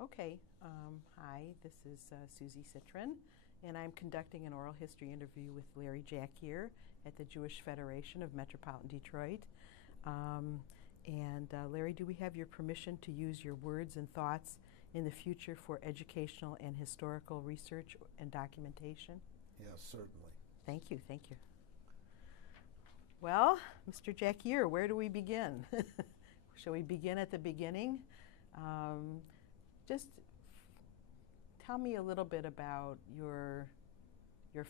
Okay, hi, this is Susie Citron, and I'm conducting an oral history interview with Larry Jackier at the Jewish Federation of Metropolitan Detroit. Larry, do we have your permission to use your words and thoughts in the future for educational and historical research and documentation? Yes, certainly. Thank you, thank you. Well, Mr. Jackier, where do we begin? Shall we begin at the beginning? Just tell me a little bit about your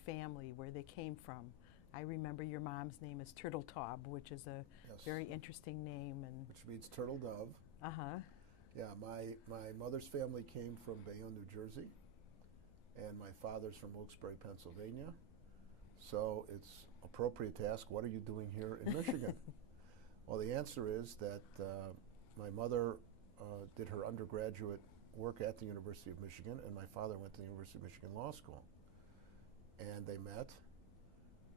family, where they came from. I remember your mom's name is Turtletaub, which is a very interesting name, and which means turtle dove. Yeah, my mother's family came from Bayonne, New Jersey, and my father's from Wilkes-Barre, Pennsylvania. So it's appropriate to ask, what are you doing here in Michigan? Well, the answer is that my mother did her undergraduate work at the University of Michigan, and my father went to the University of Michigan Law School. And they met,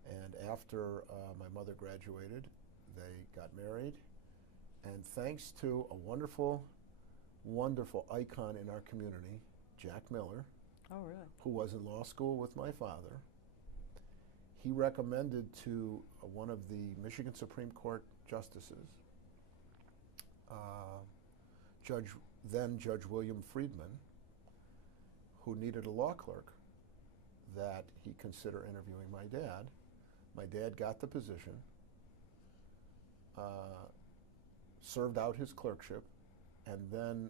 and after my mother graduated, they got married. And thanks to a wonderful, wonderful icon in our community, Jack Miller, who was in law school with my father, he recommended to one of the Michigan Supreme Court justices, then Judge William Friedman, who needed a law clerk, that he consider interviewing my dad. My dad got the position, served out his clerkship, and then,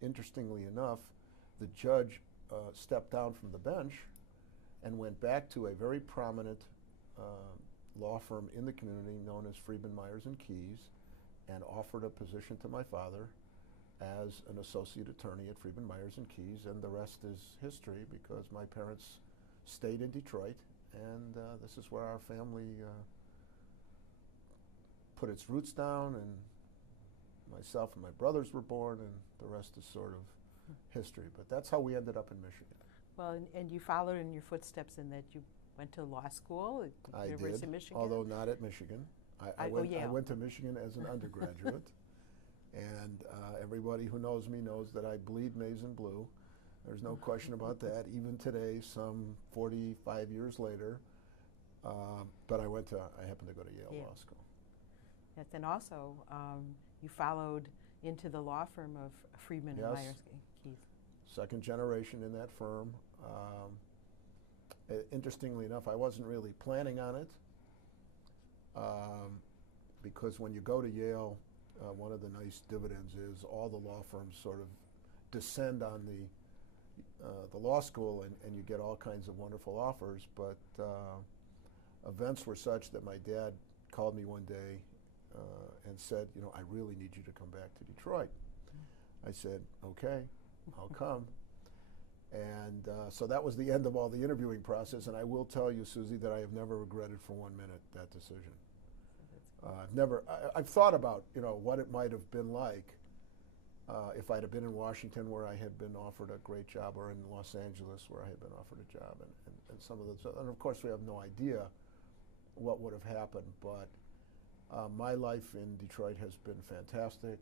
interestingly enough, the judge stepped down from the bench and went back to a very prominent law firm in the community known as Friedman, Myers and Keyes, and offered a position to my father as an associate attorney at Friedman, Myers and Keyes, and the rest is history because my parents stayed in Detroit, and this is where our family put its roots down, and myself and my brothers were born, and the rest is sort of history. But that's how we ended up in Michigan. Well, and you followed in your footsteps in that you went to law school at the University of Michigan? Although not at Michigan. I went to Michigan as an undergraduate. And everybody who knows me knows that I bleed maize and blue. There's no question about that, even today, some 45 years later. But I happened to go to Yale Law School. Yes, and also you followed into the law firm of Friedman and Myers and Keyes. Second generation in that firm. Interestingly enough, I wasn't really planning on it because when you go to Yale, one of the nice dividends is all the law firms sort of descend on the law school, and you get all kinds of wonderful offers. But events were such that my dad called me one day and said, you know, I really need you to come back to Detroit. I said, okay, I'll come. And so that was the end of all the interviewing process. And I will tell you, Susie, that I have never regretted for 1 minute that decision. I've thought about, you know, what it might have been like if I'd have been in Washington, where I had been offered a great job, or in Los Angeles, where I had been offered a job, and some of those. And of course, we have no idea what would have happened. But my life in Detroit has been fantastic.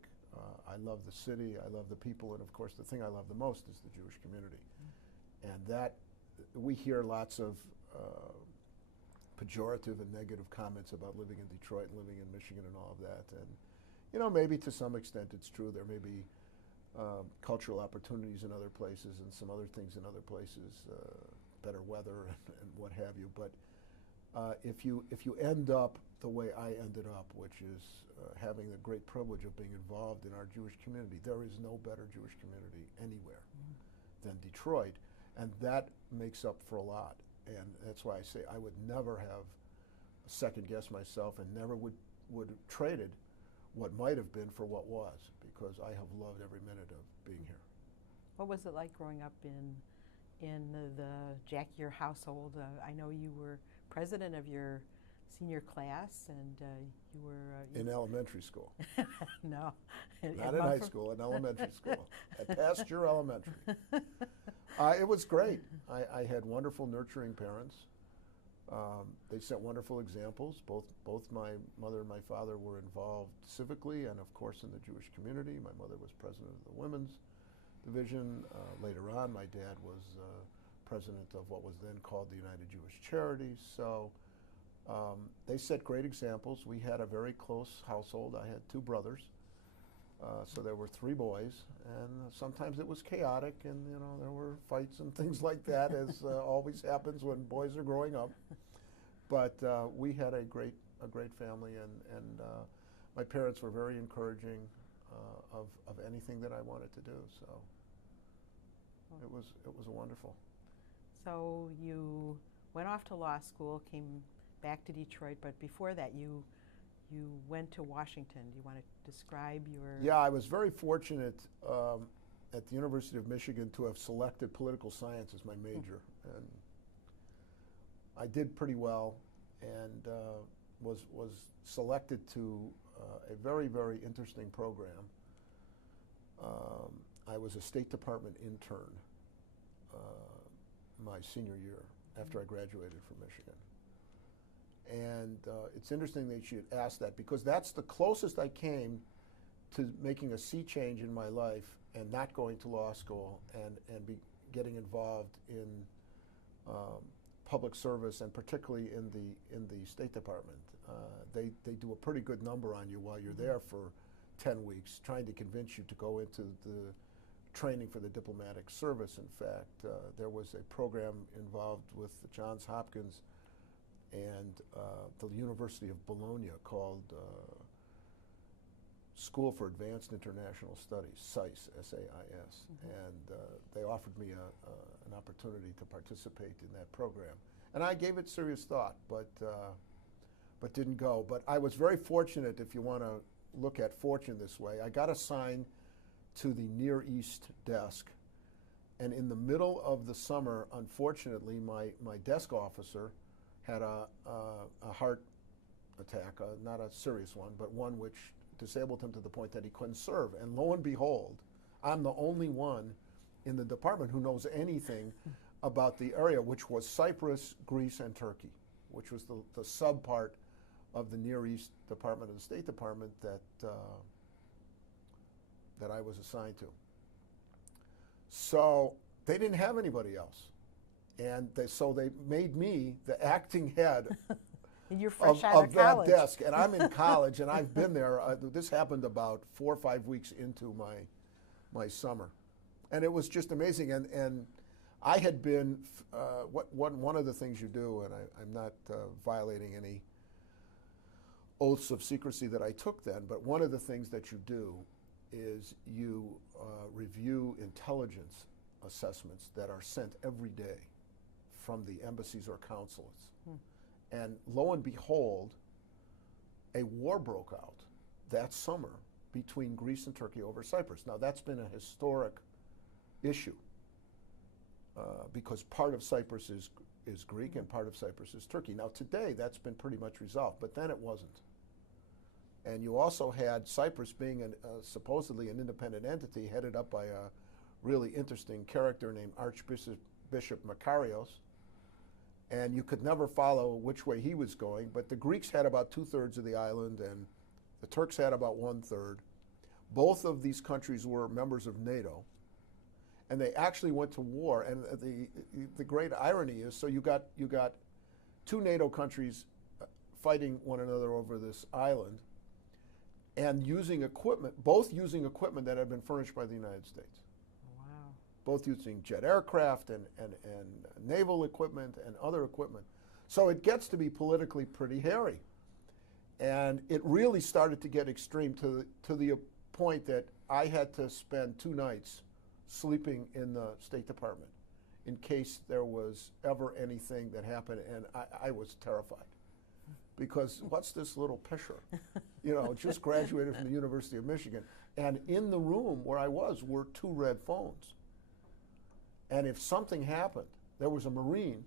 I love the city, I love the people, and of course the thing I love the most is the Jewish community. And that, we hear lots of pejorative and negative comments about living in Detroit and living in Michigan and all of that. And, you know, maybe to some extent it's true. There may be cultural opportunities in other places and some other things in other places, better weather and what have you. But if you end up the way I ended up, which is having the great privilege of being involved in our Jewish community, there is no better Jewish community anywhere than Detroit, and that makes up for a lot. And that's why I say I would never have second-guessed myself, and never would have traded what might have been for what was, because I have loved every minute of being here. What was it like growing up in the Jackier household? I know you were president of your senior class, and you were in elementary school. No, not in high school. In elementary school, at Pasture Elementary. It was great. I had wonderful, nurturing parents. They set wonderful examples. Both my mother and my father were involved civically and, of course, in the Jewish community. My mother was president of the Women's division. Later on, my dad was president of what was then called the United Jewish Charities. So they set great examples. We had a very close household. I had two brothers. So there were three boys, and sometimes it was chaotic, and there were fights and things like that, as always happens when boys are growing up. But we had a great family, and my parents were very encouraging of anything that I wanted to do. So it was wonderful. So you went off to law school, came back to Detroit, but before that you went to Washington. Do you want to describe your... Yeah, I was very fortunate at the University of Michigan to have selected political science as my major. And I did pretty well, and was selected to a very, very interesting program. I was a State Department intern my senior year after I graduated from Michigan. And it's interesting that you asked that, because that's the closest I came to making a sea change in my life and not going to law school and getting involved in public service, and particularly in the State Department. They do a pretty good number on you while you're there for 10 weeks, trying to convince you to go into the training for the diplomatic service. In fact, there was a program involved with Johns Hopkins and the University of Bologna called School for Advanced International Studies, SAIS, S-A-I-S. And they offered me an opportunity to participate in that program. And I gave it serious thought, but didn't go. But I was very fortunate, if you want to look at fortune this way. I got assigned to the Near East desk. And in the middle of the summer, unfortunately, my desk officer had a heart attack, not a serious one, but one which disabled him to the point that he couldn't serve. And lo and behold, I'm the only one in the department who knows anything about the area, which was Cyprus, Greece, and Turkey, which was the sub-part of the Near East Department of the State Department that I was assigned to. So they didn't have anybody else. And so they made me the acting head You're fresh out of that college. desk. And I'm in college, and I've been there. This happened about 4 or 5 weeks into my summer. And it was just amazing. And I had been, one of the things you do, and I'm not violating any oaths of secrecy that I took then, but one of the things that you do is you review intelligence assessments that are sent every day from the embassies or consulates. And lo and behold, a war broke out that summer between Greece and Turkey over Cyprus. Now that's been a historic issue because part of Cyprus is Greek and part of Cyprus is Turkey. Now today that's been pretty much resolved, but then it wasn't. And you also had Cyprus being supposedly an independent entity headed up by a really interesting character named Archbishop Makarios. And you could never follow which way he was going, but the Greeks had about 2/3 of the island and the Turks had about 1/3. Both of these countries were members of NATO. And they actually went to war. And the great irony is, so you got two NATO countries fighting one another over this island, and using equipment, both using equipment that had been furnished by the United States. Wow. Both using jet aircraft and naval equipment and other equipment. So it gets to be politically pretty hairy. And it really started to get extreme to the point that I had to spend 2 nights sleeping in the State Department in case there was ever anything that happened, and I was terrified. Because what's this little pisher? Just graduated from the University of Michigan. And in the room where I was were 2 red phones. And if something happened, there was a Marine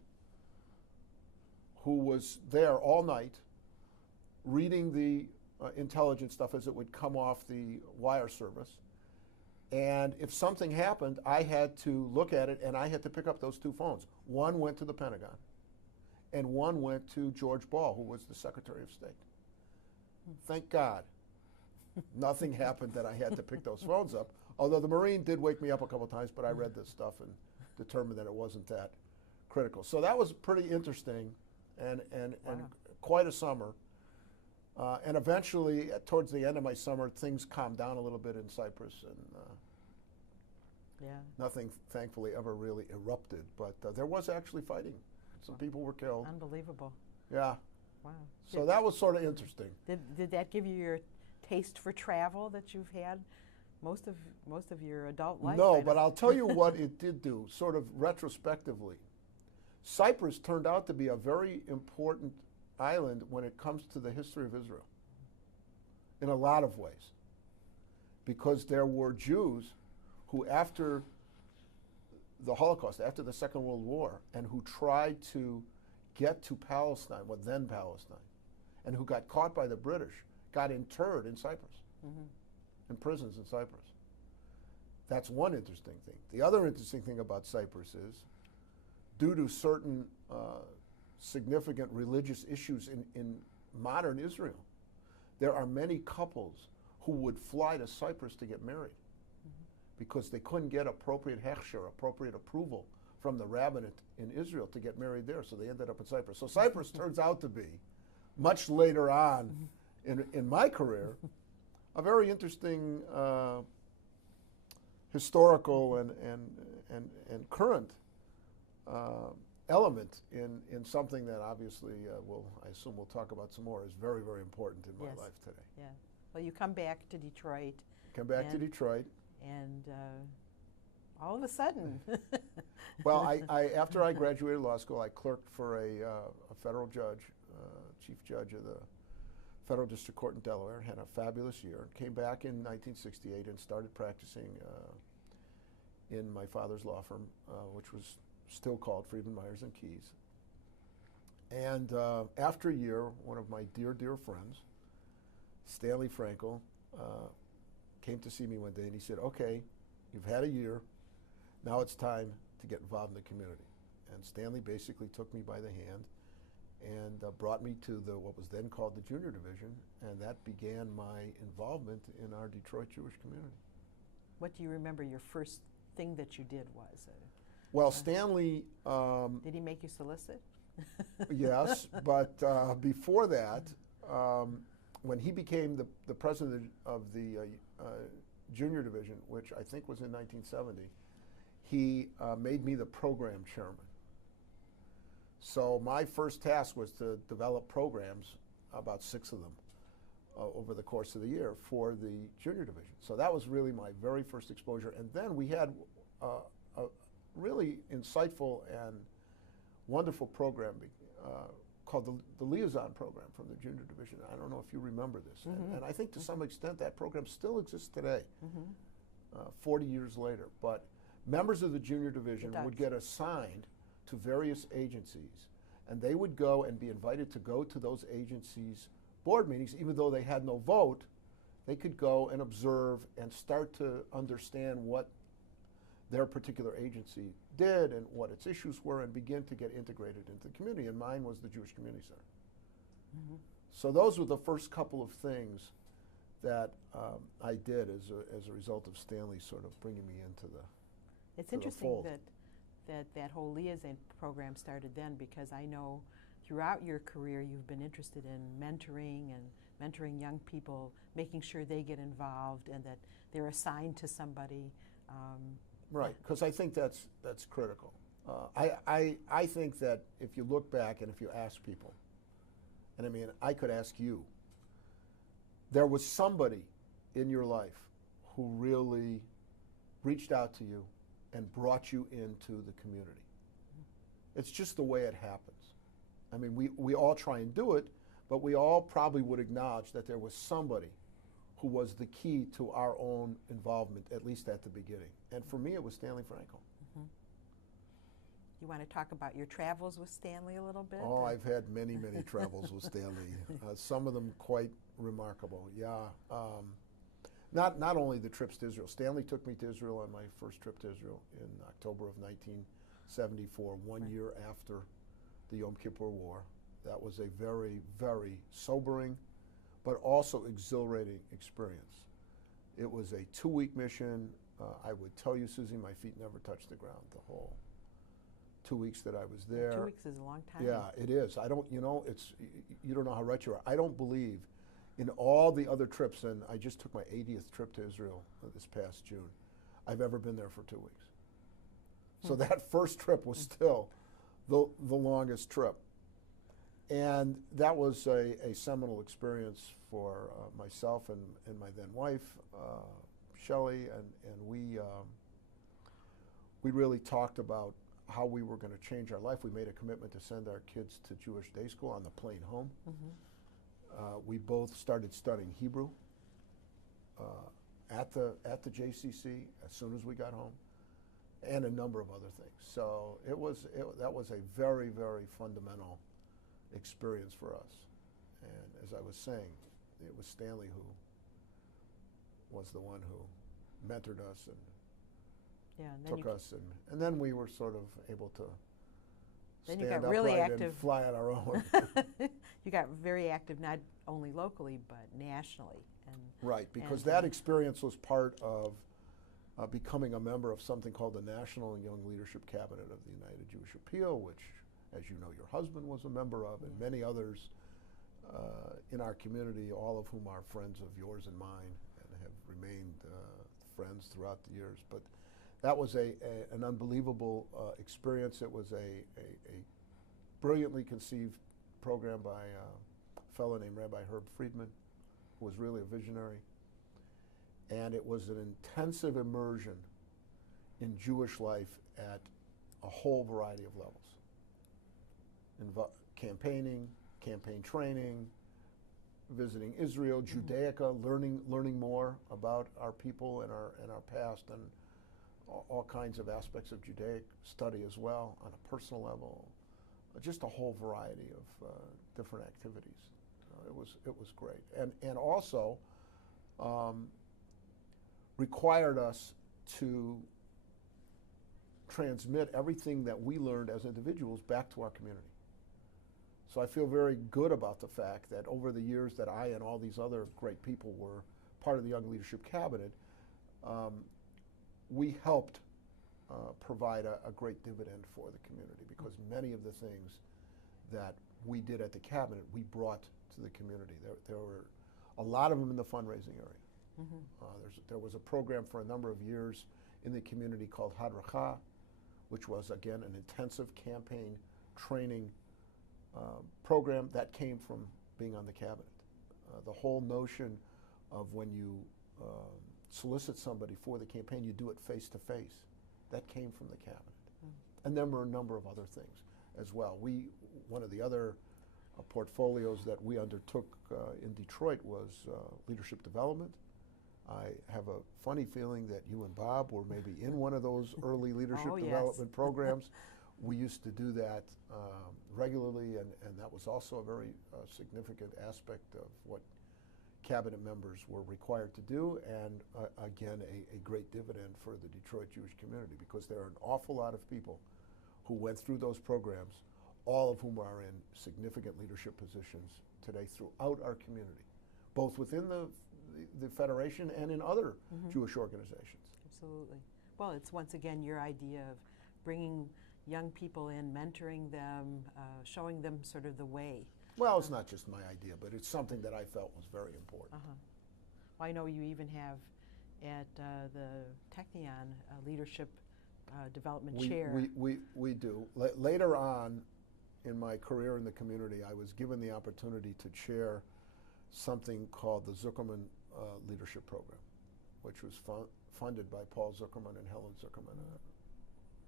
who was there all night reading the intelligence stuff as it would come off the wire service. And if something happened, I had to look at it, and I had to pick up those 2 phones. One went to the Pentagon, and one went to George Ball, who was the Secretary of State. Thank God nothing happened that I had to pick those phones up. Although the Marine did wake me up a couple of times, but I read this stuff and determined that it wasn't that critical. So that was pretty interesting and quite a summer. And eventually, towards the end of my summer, things calmed down a little bit in Cyprus, and nothing, thankfully, ever really erupted. But there was actually fighting. Some people were killed. Unbelievable. Yeah. Wow. So that was sort of interesting. Did that give you your taste for travel that you've had most of your adult life? No, but I'll tell you what it did do, sort of retrospectively. Cyprus turned out to be a very important island when it comes to the history of Israel, in a lot of ways, because there were Jews who, after the Holocaust, after the Second World War, and who tried to get to Palestine, what then Palestine, and who got caught by the British, got interred in Cyprus, in prisons in Cyprus. That's one interesting thing. The other interesting thing about Cyprus is, due to certain significant religious issues in modern Israel, there are many couples who would fly to Cyprus to get married because they couldn't get appropriate hechsher, appropriate approval from the rabbinate in Israel to get married there, so they ended up in Cyprus. So Cyprus turns out to be, much later on in my career, a very interesting historical and current element in something that obviously I assume we'll talk about some more, is very, very important in my life today. Yeah. Well, you come back to Detroit. Come back to Detroit. And all of a sudden. Well, I after I graduated law school, I clerked for a federal judge, chief judge of the Federal District Court in Delaware, had a fabulous year, came back in 1968 and started practicing in my father's law firm, which was still called Friedman, Myers and Keyes. And after a year, one of my dear, dear friends, Stanley Frankel, came to see me one day and he said, "Okay, you've had a year, now it's time to get involved in the community." And Stanley basically took me by the hand and brought me to what was then called the Junior Division, and that began my involvement in our Detroit Jewish community. What do you remember your first thing that you did was? Well, Stanley... did he make you solicit? Yes, but before that, when he became the president of the Junior Division, which I think was in 1970, he made me the program chairman. So my first task was to develop programs, about 6 of them, over the course of the year for the Junior Division. So that was really my very first exposure. And then we had a really insightful and wonderful program called the Liaison Program from the Junior Division. I don't know if you remember this. And I think to some extent that program still exists today, 40 years later. But members of the Junior Division would get assigned to various agencies, and they would go and be invited to go to those agencies' board meetings. Even though they had no vote, they could go and observe and start to understand what their particular agency did and what its issues were, and begin to get integrated into the community. And mine was the Jewish Community Center. So those were the first couple of things that I did as a result of Stanley sort of bringing me into the It's interesting that whole liaison program started then, because I know throughout your career you've been interested in mentoring and mentoring young people, making sure they get involved and that they're assigned to somebody. Right, because I think that's critical. I think that if you look back and if you ask people, and I mean, I could ask you, there was somebody in your life who really reached out to you and brought you into the community. It's just the way it happens. I mean, we all try and do it, but we all probably would acknowledge that there was somebody who was the key to our own involvement, at least at the beginning. And for me, it was Stanley Frankel. You want to talk about your travels with Stanley a little bit? Oh, I've had many, many travels with Stanley. Some of them quite remarkable, yeah. Not only the trips to Israel. Stanley took me to Israel on my first trip to Israel in October of 1974, one year after the Yom Kippur War. That was a very, very sobering, but also exhilarating experience. It was a 2-week mission. I would tell you, Susie, my feet never touched the ground the whole 2 weeks that I was there. 2 weeks is a long time. Yeah, it is. I don't, you know, you don't know how right you are. I don't believe in all the other trips, and I just took my 80th trip to Israel this past June, I've ever been there for 2 weeks. So that first trip was still the longest trip. And that was a seminal experience for myself and my then wife, Shelley, and we really talked about how we were going to change our life. We made a commitment to send our kids to Jewish day school on the plane home. We both started studying Hebrew at the JCC as soon as we got home, and a number of other things. So that was a very, very fundamental experience for us. And as I was saying, it was Stanley who was the one who mentored us and took us, and then we were sort of able to stand you got upright really and active. Fly on our own. You got very active, not only locally but nationally. Right, because that experience was part of becoming a member of something called the National and Young Leadership Cabinet of the United Jewish Appeal, which, as you know, your husband was a member of, and many others in our community, all of whom are friends of yours and mine and have remained friends throughout the years. But that was an unbelievable experience. It was a brilliantly conceived program by a fellow named Rabbi Herb Friedman, who was really a visionary. And it was an intensive immersion in Jewish life at a whole variety of levels. Campaigning, campaign training, visiting Israel, Judaica, learning more about our people and our past, and all kinds of aspects of Judaic study as well on a personal level. Just a whole variety of different activities. It was great, and also required us to transmit everything that we learned as individuals back to our community. So I feel very good about the fact that over the years that I and all these other great people were part of the Young Leadership Cabinet, we helped provide a great dividend for the community, because many of the things that we did at the cabinet, we brought to the community. There were a lot of them in the fundraising area. There was a program for a number of years in the community called Hadracha, which was, again, an intensive campaign training program that came from being on the cabinet. The whole notion of when you solicit somebody for the campaign, you do it face to face. That came from the cabinet. And there were a number of other things as well. One of the other portfolios that we undertook in Detroit was leadership development. I have a funny feeling that you and Bob were maybe in one of those early leadership development programs. We used to do that regularly, and that was also a very significant aspect of what cabinet members were required to do, and again, a great dividend for the Detroit Jewish community, because there are an awful lot of people who went through those programs, all of whom are in significant leadership positions today throughout our community, both within the Federation and in other Jewish organizations. Absolutely. Well, it's once again your idea of bringing young people in, mentoring them, showing them sort of the way. Well, it's not just my idea, but it's something that I felt was very important. Well, I know you even have at the Technion leadership development chair. We do. Later on in my career in the community, I was given the opportunity to chair something called the Zuckerman Leadership Program, which was funded by Paul Zuckerman and Helen Zuckerman, an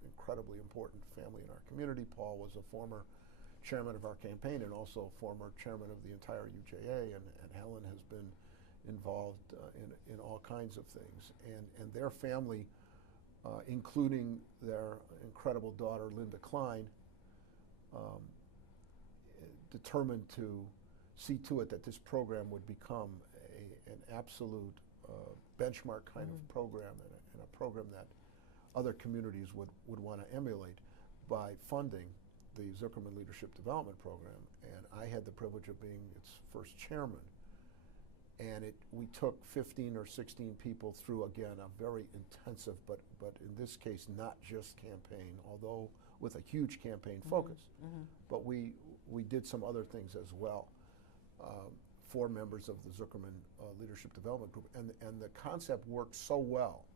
incredibly important family in our community. Paul was a former chairman of our campaign and also former chairman of the entire UJA, and Helen has been involved in all kinds of things. And their family, including their incredible daughter, Linda Klein, determined to see to it that this program would become an absolute benchmark kind of program, and a program that other communities would want to emulate by funding the Zuckerman Leadership Development Program. And I had the privilege of being its first chairman. and we took 15 or 16 people through, again, a very intensive, but in this case, not just campaign, although with a huge campaign focus. But we did some other things as well. 4 members of the Zuckerman Leadership Development Group, and the concept worked so well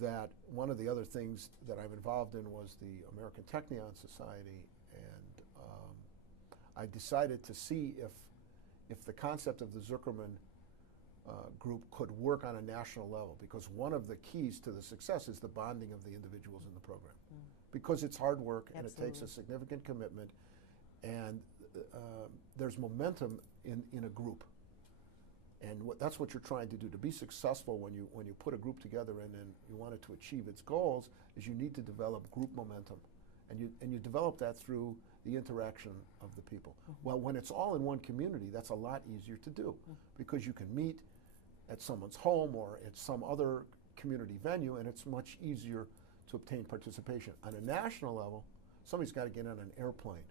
that one of the other things that I'm involved in was the American Technion Society, and I decided to see if the concept of the Zuckerman group could work on a national level, because one of the keys to the success is the bonding of the individuals in the program. Because it's hard work and it takes a significant commitment, and there's momentum in a group. And that's what you're trying to do. To be successful when you put a group together and you want it to achieve its goals, is you need to develop group momentum. And you develop that through the interaction of the people. Well, when it's all in one community, that's a lot easier to do, because you can meet at someone's home or at some other community venue, and it's much easier to obtain participation. On a national level, somebody's got to get on an airplane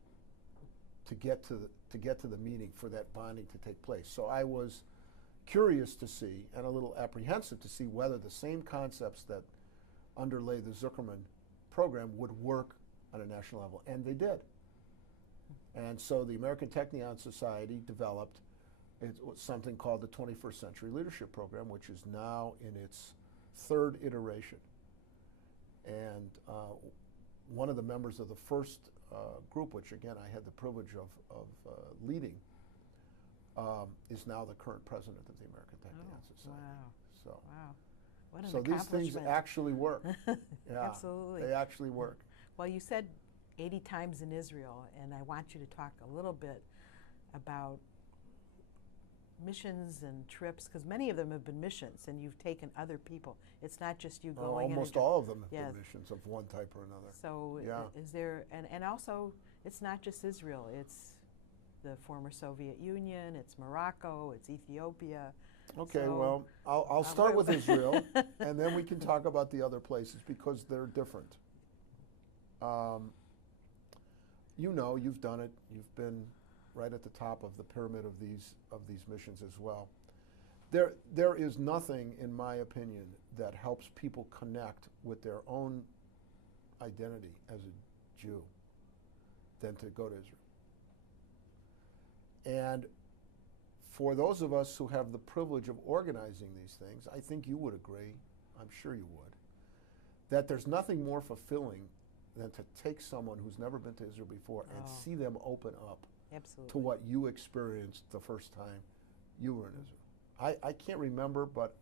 to get to the meeting for that bonding to take place. So I was curious to see, and a little apprehensive to see, whether the same concepts that underlay the Zuckerman program would work on a national level, and they did. And so the American Technion Society developed something called the 21st Century Leadership Program, which is now in its 3rd iteration. And one of the members of the first group, which again I had the privilege of leading, is now the current president of the American Technion Society. Wow. So, wow. What an so these things actually work. Yeah, absolutely. They actually work. Well, you said 80 times in Israel, and I want you to talk a little bit about missions and trips, because many of them have been missions, and you've taken other people. It's not just you going. Almost all of them have been missions of one type or another. So is there, and also, it's not just Israel. It's the former Soviet Union, it's Morocco, it's Ethiopia. Okay, so, well, I'll start with Israel, and then we can talk about the other places, because they're different. You know, you've done it. You've been right at the top of the pyramid of these missions as well. There is nothing, in my opinion, that helps people connect with their own identity as a Jew than to go to Israel. And for those of us who have the privilege of organizing these things, I think you would agree, I'm sure you would, that there's nothing more fulfilling than to take someone who's never been to Israel before and see them open up to what you experienced the first time you were in Israel. I can't remember, but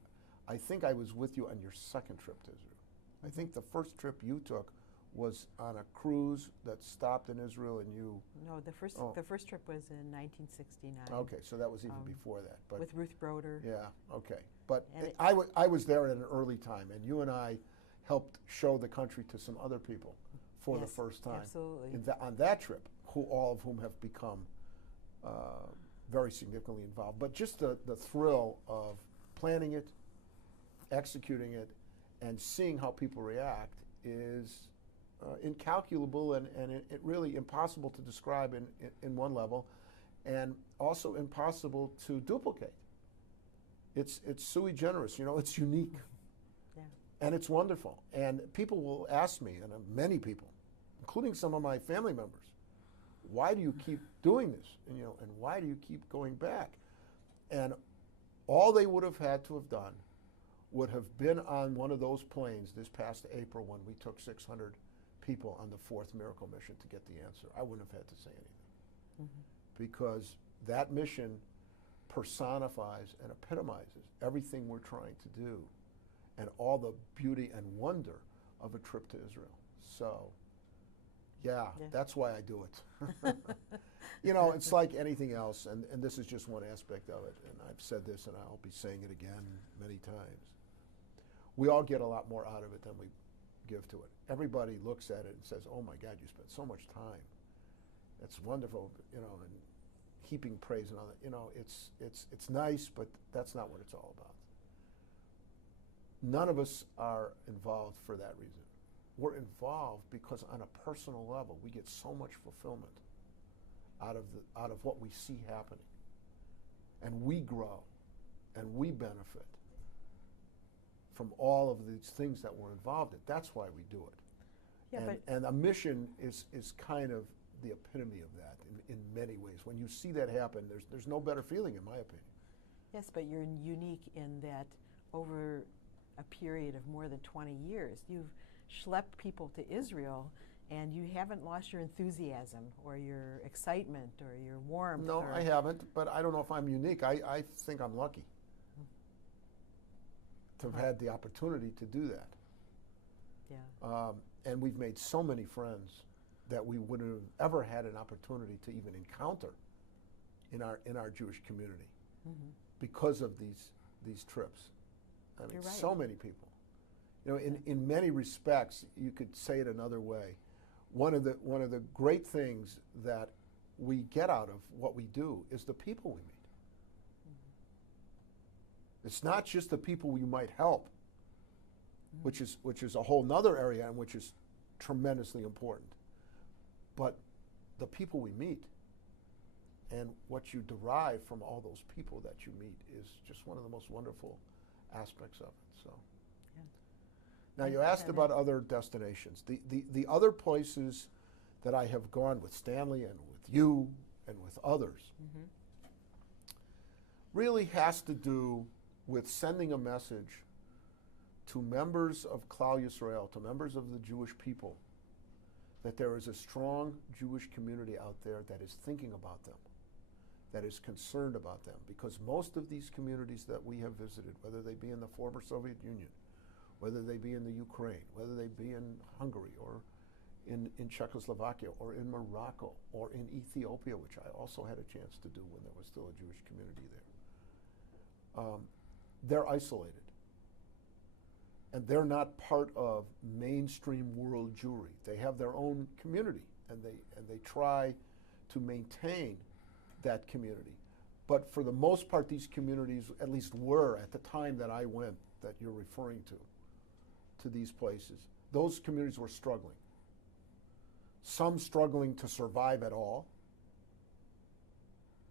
I think I was with you on your second trip to Israel. I think the first trip you took was on a cruise that stopped in Israel, and you... No, the first trip was in 1969. Okay, so that was even before that. But with Ruth Broder. Yeah, okay. But I was there at an early time, and you and I helped show the country to some other people for the first time. Absolutely. On that trip, all of whom have become very significantly involved. But just the thrill of planning it, executing it, and seeing how people react is incalculable and it really impossible to describe in one level, and also impossible to duplicate. It's sui generis, you know, it's unique. Yeah. And it's wonderful. And people will ask me, and many people, including some of my family members, why do you keep doing this? And, you know, and why do you keep going back? And all they would have had to have done would have been on one of those planes this past April when we took 600 people on the fourth miracle mission to get the answer. I wouldn't have had to say anything. Because that mission personifies and epitomizes everything we're trying to do and all the beauty and wonder of a trip to Israel. So, yeah, that's why I do it. You know, it's like anything else, and this is just one aspect of it, and I've said this and I'll be saying it again many times. We all get a lot more out of it than we give to it. Everybody looks at it and says, oh my God, you spent so much time. That's wonderful, you know, and heaping praise and all that. You know, it's nice, but that's not what it's all about. None of us are involved for that reason. We're involved because on a personal level, we get so much fulfillment out of what we see happening. And we grow and we benefit from all of these things that we're involved in. That's why we do it. Yeah, and a mission is kind of the epitome of that in many ways. When you see that happen, there's no better feeling, in my opinion. yes, but you're unique in that over a period of more than 20 years, you've schlepped people to Israel, and you haven't lost your enthusiasm or your excitement or your warmth. No, I haven't, but I don't know if I'm unique. I think I'm lucky to have had the opportunity to do that. Yeah. And we've made so many friends that we wouldn't have ever had an opportunity to even encounter in our Jewish community because of these trips. I mean, You're right. so many people. You know, in many respects, you could say it another way. One of the great things that we get out of what we do is the people we meet. It's not just the people we might help, which is a whole nother area and which is tremendously important, but the people we meet and what you derive from all those people that you meet is just one of the most wonderful aspects of it. So, yeah. Now you asked about other destinations. The other places that I have gone with Stanley and with you and with others really has to do with sending a message to members of Klal Yisrael, to members of the Jewish people, that there is a strong Jewish community out there that is thinking about them, that is concerned about them. Because most of these communities that we have visited, whether they be in the former Soviet Union, whether they be in the Ukraine, whether they be in Hungary or in Czechoslovakia or in Morocco or in Ethiopia, which I also had a chance to do when there was still a Jewish community there, they're isolated. And they're not part of mainstream world Jewry. They have their own community, and they try to maintain that community. But for the most part, these communities, at least were at the time that I went, that you're referring to these places, those communities were struggling. Some struggling to survive at all,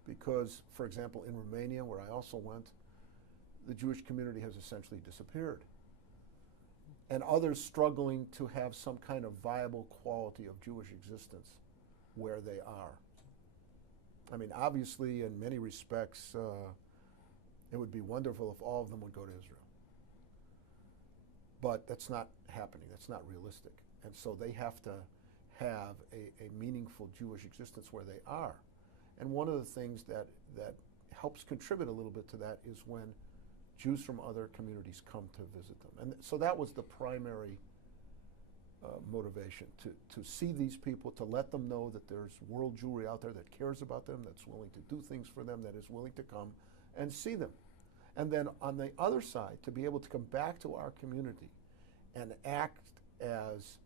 because, for example, in Romania, where I also went, the Jewish community has essentially disappeared. And others struggling to have some kind of viable quality of Jewish existence where they are. I mean, obviously, in many respects, it would be wonderful if all of them would go to Israel. But that's not happening. That's not realistic. And so they have to have a meaningful Jewish existence where they are. And one of the things that helps contribute a little bit to that is when Jews from other communities come to visit them. And so that was the primary motivation, to see these people, to let them know that there's world Jewry out there that cares about them, that's willing to do things for them, that is willing to come and see them. And then on the other side, to be able to come back to our community and act as,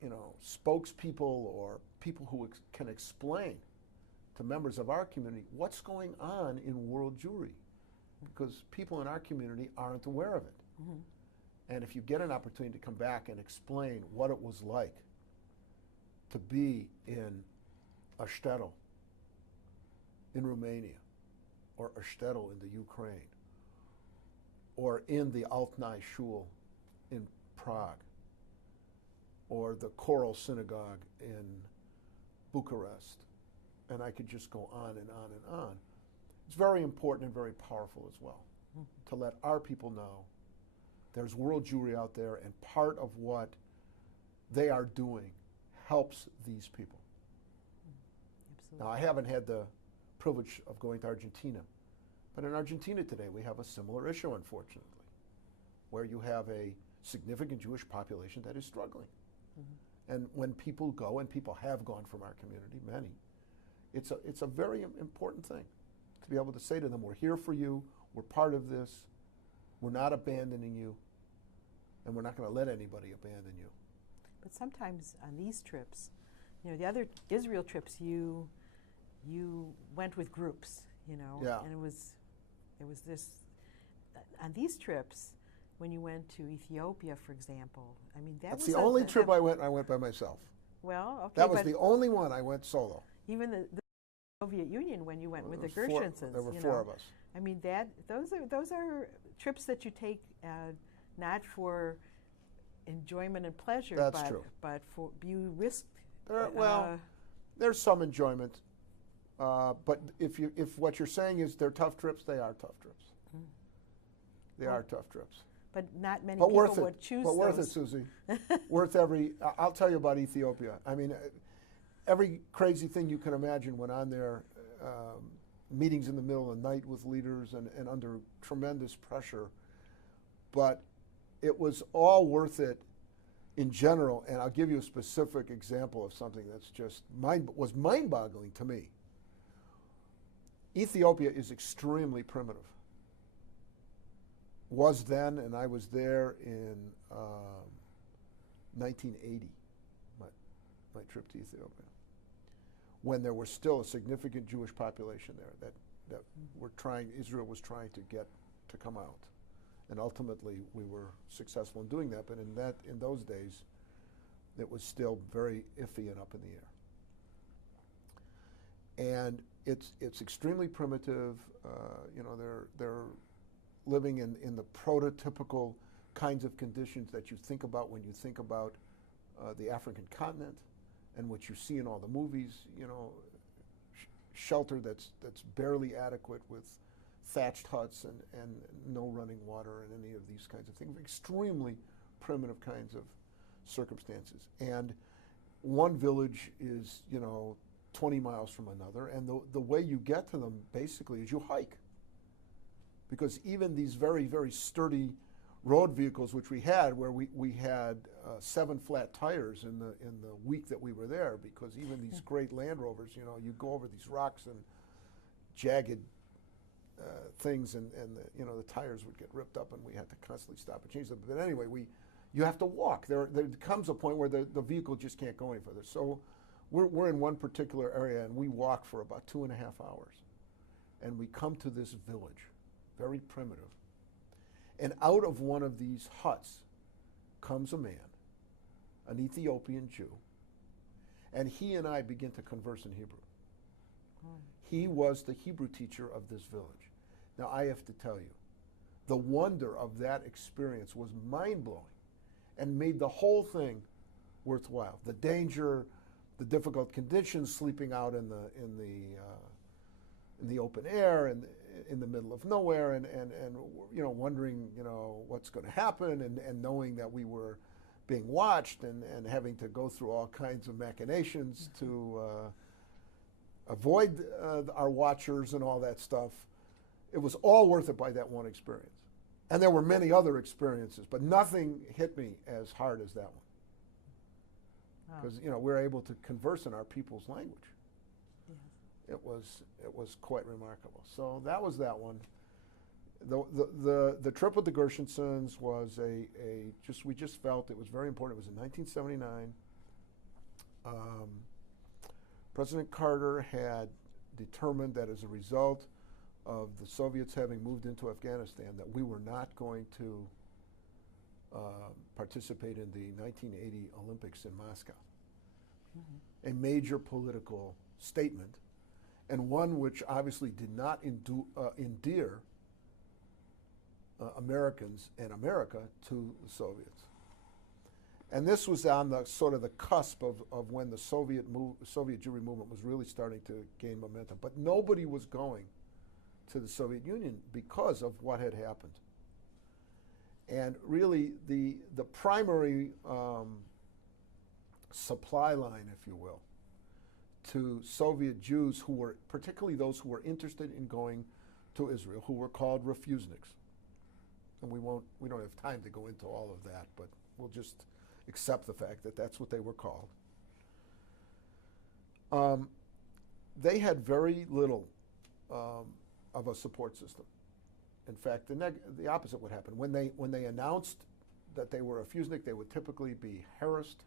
you know, spokespeople or people who can explain to members of our community what's going on in world Jewry, because people in our community aren't aware of it. And if you get an opportunity to come back and explain what it was like to be in a shtetl in Romania, or a shtetl in the Ukraine, or in the Altnai Shul in Prague, or the Choral Synagogue in Bucharest, and I could just go on and on and on. It's very important and very powerful as well to let our people know there's world Jewry out there, and part of what they are doing helps these people. Absolutely. Now, I haven't had the privilege of going to Argentina, but in Argentina today we have a similar issue, unfortunately, where you have a significant Jewish population that is struggling. And when people go, and people have gone from our community, many, it's a very important thing to be able to say to them, we're here for you, we're part of this, we're not abandoning you, and we're not going to let anybody abandon you. But sometimes on these trips, you know, the other Israel trips, you went with groups, you know, Yeah. and it was this, on these trips, when you went to Ethiopia, for example, I mean, That's the only trip I went by myself. Well, okay. That was the only one I went solo. Even the Soviet Union when you went with the Gershensons. There were four of us. I mean, those are trips that you take not for enjoyment and pleasure, That's true. But for you risked. Well, there's some enjoyment, but if what you're saying is they're tough trips, they are tough trips. They are tough trips. But not many people would choose those. But worth it, Susie. Worth every. I'll tell you about Ethiopia. I mean, every crazy thing you can imagine went on there. Meetings in the middle of the night with leaders and under tremendous pressure. But it was all worth it in general. And I'll give you a specific example of something that's just was mind-boggling to me. Ethiopia is extremely primitive. Was then, and I was there in 1980, my trip to Ethiopia, when there was still a significant Jewish population there that Israel was trying to get to come out. And ultimately we were successful in doing that, but in those days it was still very iffy and up in the air. And it's extremely primitive. They're living in the prototypical kinds of conditions that you think about when you think about the African continent and what you see in all the movies, shelter that's barely adequate with thatched huts and no running water and any of these kinds of things. Extremely primitive kinds of circumstances. And one village is, 20 miles from another, and the way you get to them basically is you hike. Because even these very, very sturdy road vehicles, which we had, where we had 7 flat tires in the week that we were there, because even these great Land Rovers, you go over these rocks and jagged things, and the tires would get ripped up, and we had to constantly stop and change them. But anyway, you have to walk. There comes a point where the vehicle just can't go any further. So we're in one particular area, and we walk for about 2.5 hours, and we come to this village. Very primitive. And out of one of these huts comes a man, an Ethiopian Jew, and he and I begin to converse in Hebrew. He was the Hebrew teacher of this village. Now I have to tell you, the wonder of that experience was mind-blowing and made the whole thing worthwhile. The danger, the difficult conditions, sleeping out in the open air and in the middle of nowhere, and wondering what's going to happen, and knowing that we were being watched, and having to go through all kinds of machinations to avoid our watchers and all that stuff. It was all worth it by that one experience. And there were many other experiences, but nothing hit me as hard as that one. Because we're able to converse in our people's language. It was quite remarkable. So that was that one. The trip with the Gershensons was we just felt it was very important. It was in 1979. President Carter had determined that as a result of the Soviets having moved into Afghanistan, that we were not going to participate in the 1980 Olympics in Moscow. A major political statement, and one which obviously did not endear Americans and America to the Soviets. And this was on the sort of the cusp of when the Soviet Jewry movement was really starting to gain momentum. But nobody was going to the Soviet Union because of what had happened. And really the primary supply line, if you will, to Soviet Jews who were, particularly those who were interested in going to Israel, who were called refuseniks. And we don't have time to go into all of that, but we'll just accept the fact that that's what they were called. They had very little of a support system. In fact, the opposite would happen. When they announced that they were a refusenik, they would typically be harassed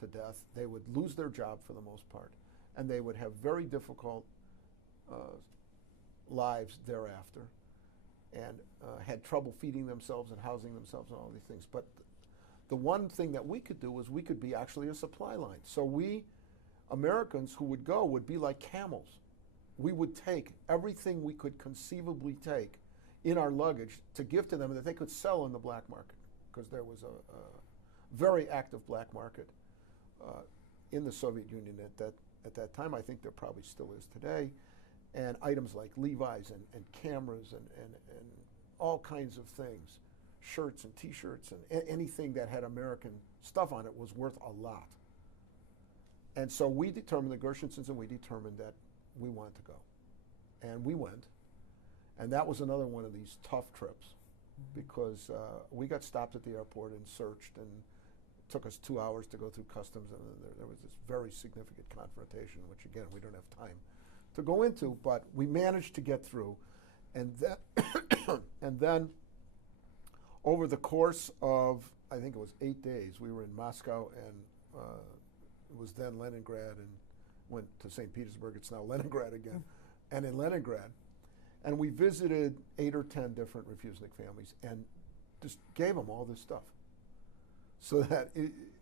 to death. They would lose their job for the most part, and they would have very difficult lives thereafter, and had trouble feeding themselves and housing themselves and all these things. But the one thing that we could do was we could be actually a supply line. So we, Americans who would go, would be like camels. we would take everything we could conceivably take in our luggage to give to them that they could sell in the black market, because there was a very active black market in the Soviet Union at that time. I think there probably still is today. And items like Levi's and cameras and all kinds of things, shirts and T-shirts and anything that had American stuff on it was worth a lot. And so we determined, the Gershensons and we determined that we wanted to go. And we went. And that was another one of these tough trips, because we got stopped at the airport and searched, and it took us 2 hours to go through customs, and there was this very significant confrontation, which again, we don't have time to go into, but we managed to get through. And then, and then over the course of, I think it was 8 days, we were in Moscow, and it was then Leningrad, and went to St. Petersburg. It's now Leningrad again. And in Leningrad, and we visited 8 or 10 different refusenik families and just gave them all this stuff, so that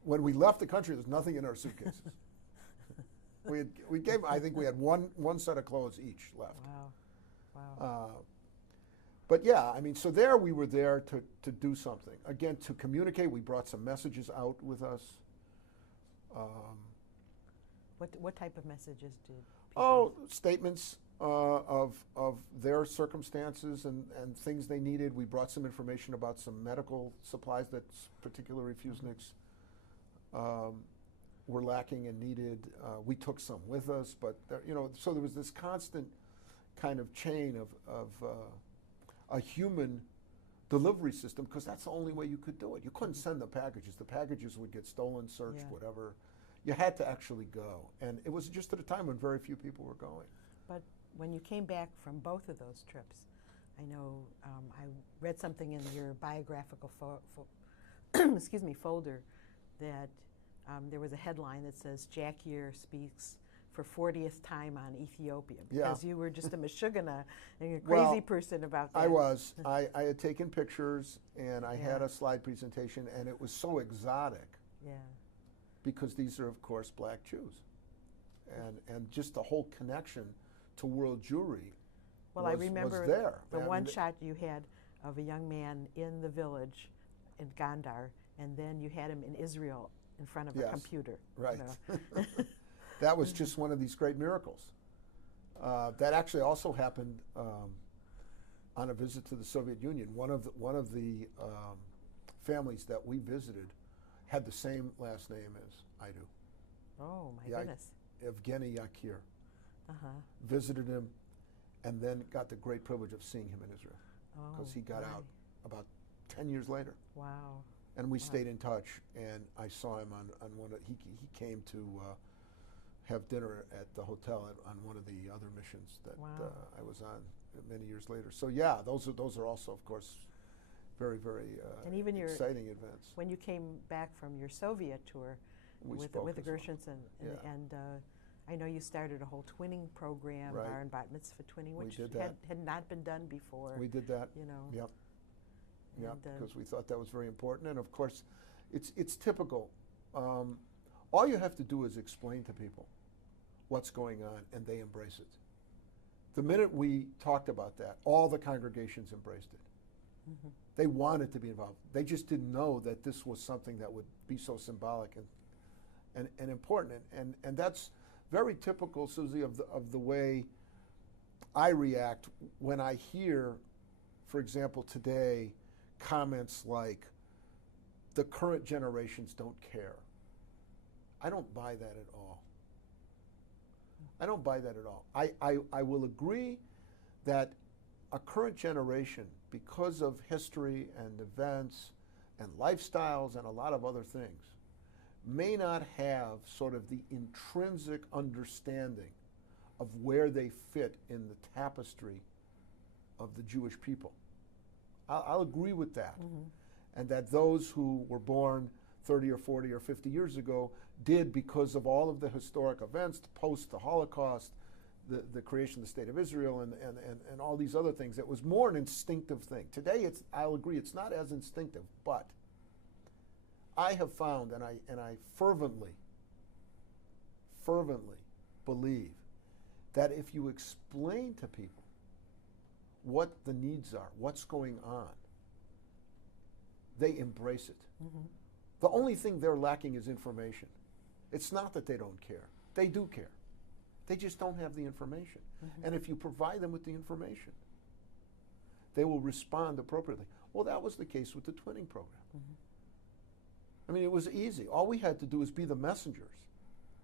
when we left the country, there's nothing in our suitcases. we gave, I think we had one set of clothes each left. Wow, wow. But yeah, I mean, so there we were there to do something. Again, to communicate. We brought some messages out with us. What type of messages did people? Oh, statements of their circumstances and things they needed. We brought some information about some medical supplies that particular refuseniks were lacking and needed. We took some with us, but there, so there was this constant kind of chain of a human delivery system, because that's the only way you could do it. You couldn't send the packages. The packages would get stolen, searched, whatever. You had to actually go. And it was just at a time when very few people were going. But when you came back from both of those trips, I know I read something in your biographical folder that there was a headline that says Jackier speaks for 40th time on Ethiopia, because you were just a Mashugana and a crazy person about that. I was. I had taken pictures, and I had a slide presentation, and it was so exotic. Yeah. Because these are, of course, black Jews. And just the whole connection to world Jewry I remember was there. The one shot you had of a young man in the village in Gondar, and then you had him in Israel in front of a computer. Right. That was just one of these great miracles. That actually also happened on a visit to the Soviet Union. One of the families that we visited had the same last name as I do. Oh, my goodness. Evgeny Jackier. Visited him, and then got the great privilege of seeing him in Israel, because he got out about 10 years later. Wow. And we stayed in touch, and I saw him on one of, he came to have dinner at the hotel on one of the other missions that I was on many years later. So yeah, those are also, of course, very, very and even exciting events. When you came back from your Soviet tour with the Gershenson, and I know you started a whole twinning program, bar and bat mitzvah twinning, which had not been done before. We did that. Yep. Yeah, because we thought that was very important. And of course, it's typical. All you have to do is explain to people what's going on, and they embrace it. The minute we talked about that, all the congregations embraced it. They wanted to be involved. They just didn't know that this was something that would be so symbolic and important. And that's very typical, Susie, of the way I react when I hear, for example, today, comments like, the current generations don't care. I don't buy that at all. I don't buy that at all. I will agree that a current generation, because of history and events and lifestyles and a lot of other things, may not have sort of the intrinsic understanding of where they fit in the tapestry of the Jewish people. I'll agree with that. And that those who were born 30 or 40 or 50 years ago did, because of all of the historic events post the Holocaust, the creation of the State of Israel, and all these other things. It was more an instinctive thing. Today, I'll agree, it's not as instinctive, but I have found, and I fervently believe, that if you explain to people what the needs are, what's going on, they embrace it. Mm-hmm. The only thing they're lacking is information. It's not that they don't care. They do care. They just don't have the information. Mm-hmm. And if you provide them with the information, they will respond appropriately. Well, that was the case with the twinning program. Mm-hmm. I mean, it was easy. All we had to do is be the messengers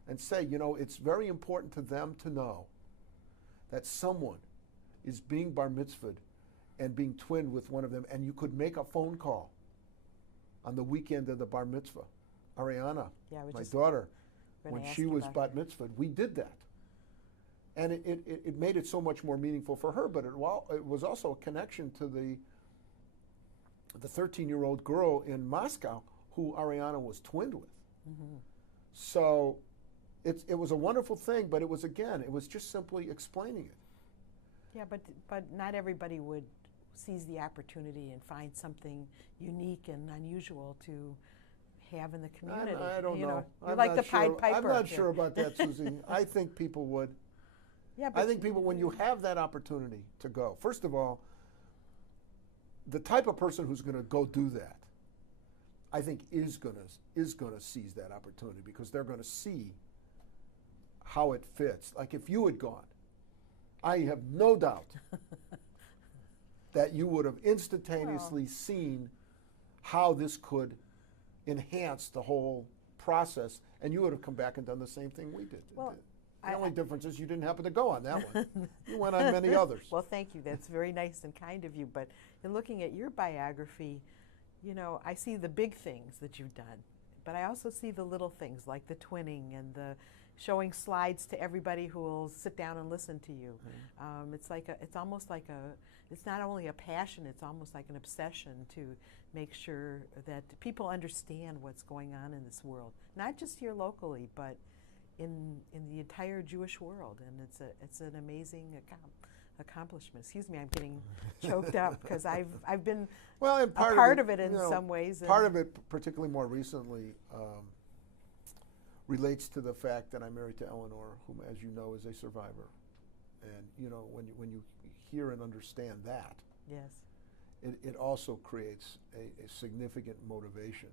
and say, you know, it's very important to them to know that someone is being bar mitzvahed and being twinned with one of them, and you could make a phone call on the weekend of the bar mitzvah. Ariana, my daughter, when she was bat mitzvahed, we did that. And it made it so much more meaningful for her, but it was also a connection to the 13-year-old girl in Moscow who Ariana was twinned with. Mm-hmm. So it was a wonderful thing, but it was just simply explaining it. Yeah, but not everybody would seize the opportunity and find something unique and unusual to have in the community. I don't know. You're like the Pied Piper. I'm not sure about that, Susie. I think people would. Yeah, I think people, when you have that opportunity to go, first of all, the type of person who's going to go do that, I think is going to seize that opportunity because they're going to see how it fits. Like if you had gone, I have no doubt that you would have instantaneously seen how this could enhance the whole process, and you would have come back and done the same thing we did. Well, the only difference is you didn't happen to go on that one. You went on many others. Well, thank you. That's very nice and kind of you. But in looking at your biography, you know, I see the big things that you've done, but I also see the little things like the twinning and the showing slides to everybody who will sit down and listen to you. Mm-hmm. It's almost like it's not only a passion, it's almost like an obsession to make sure that people understand what's going on in this world, not just here locally, but in the entire Jewish world. And it's an amazing accomplishment. Excuse me, I'm getting choked up because I've been a part of it in some ways. Part of it, particularly more recently, relates to the fact that I'm married to Eleanor, whom, as you know, is a survivor. And you know, when you hear and understand that, yes, it also creates a significant motivation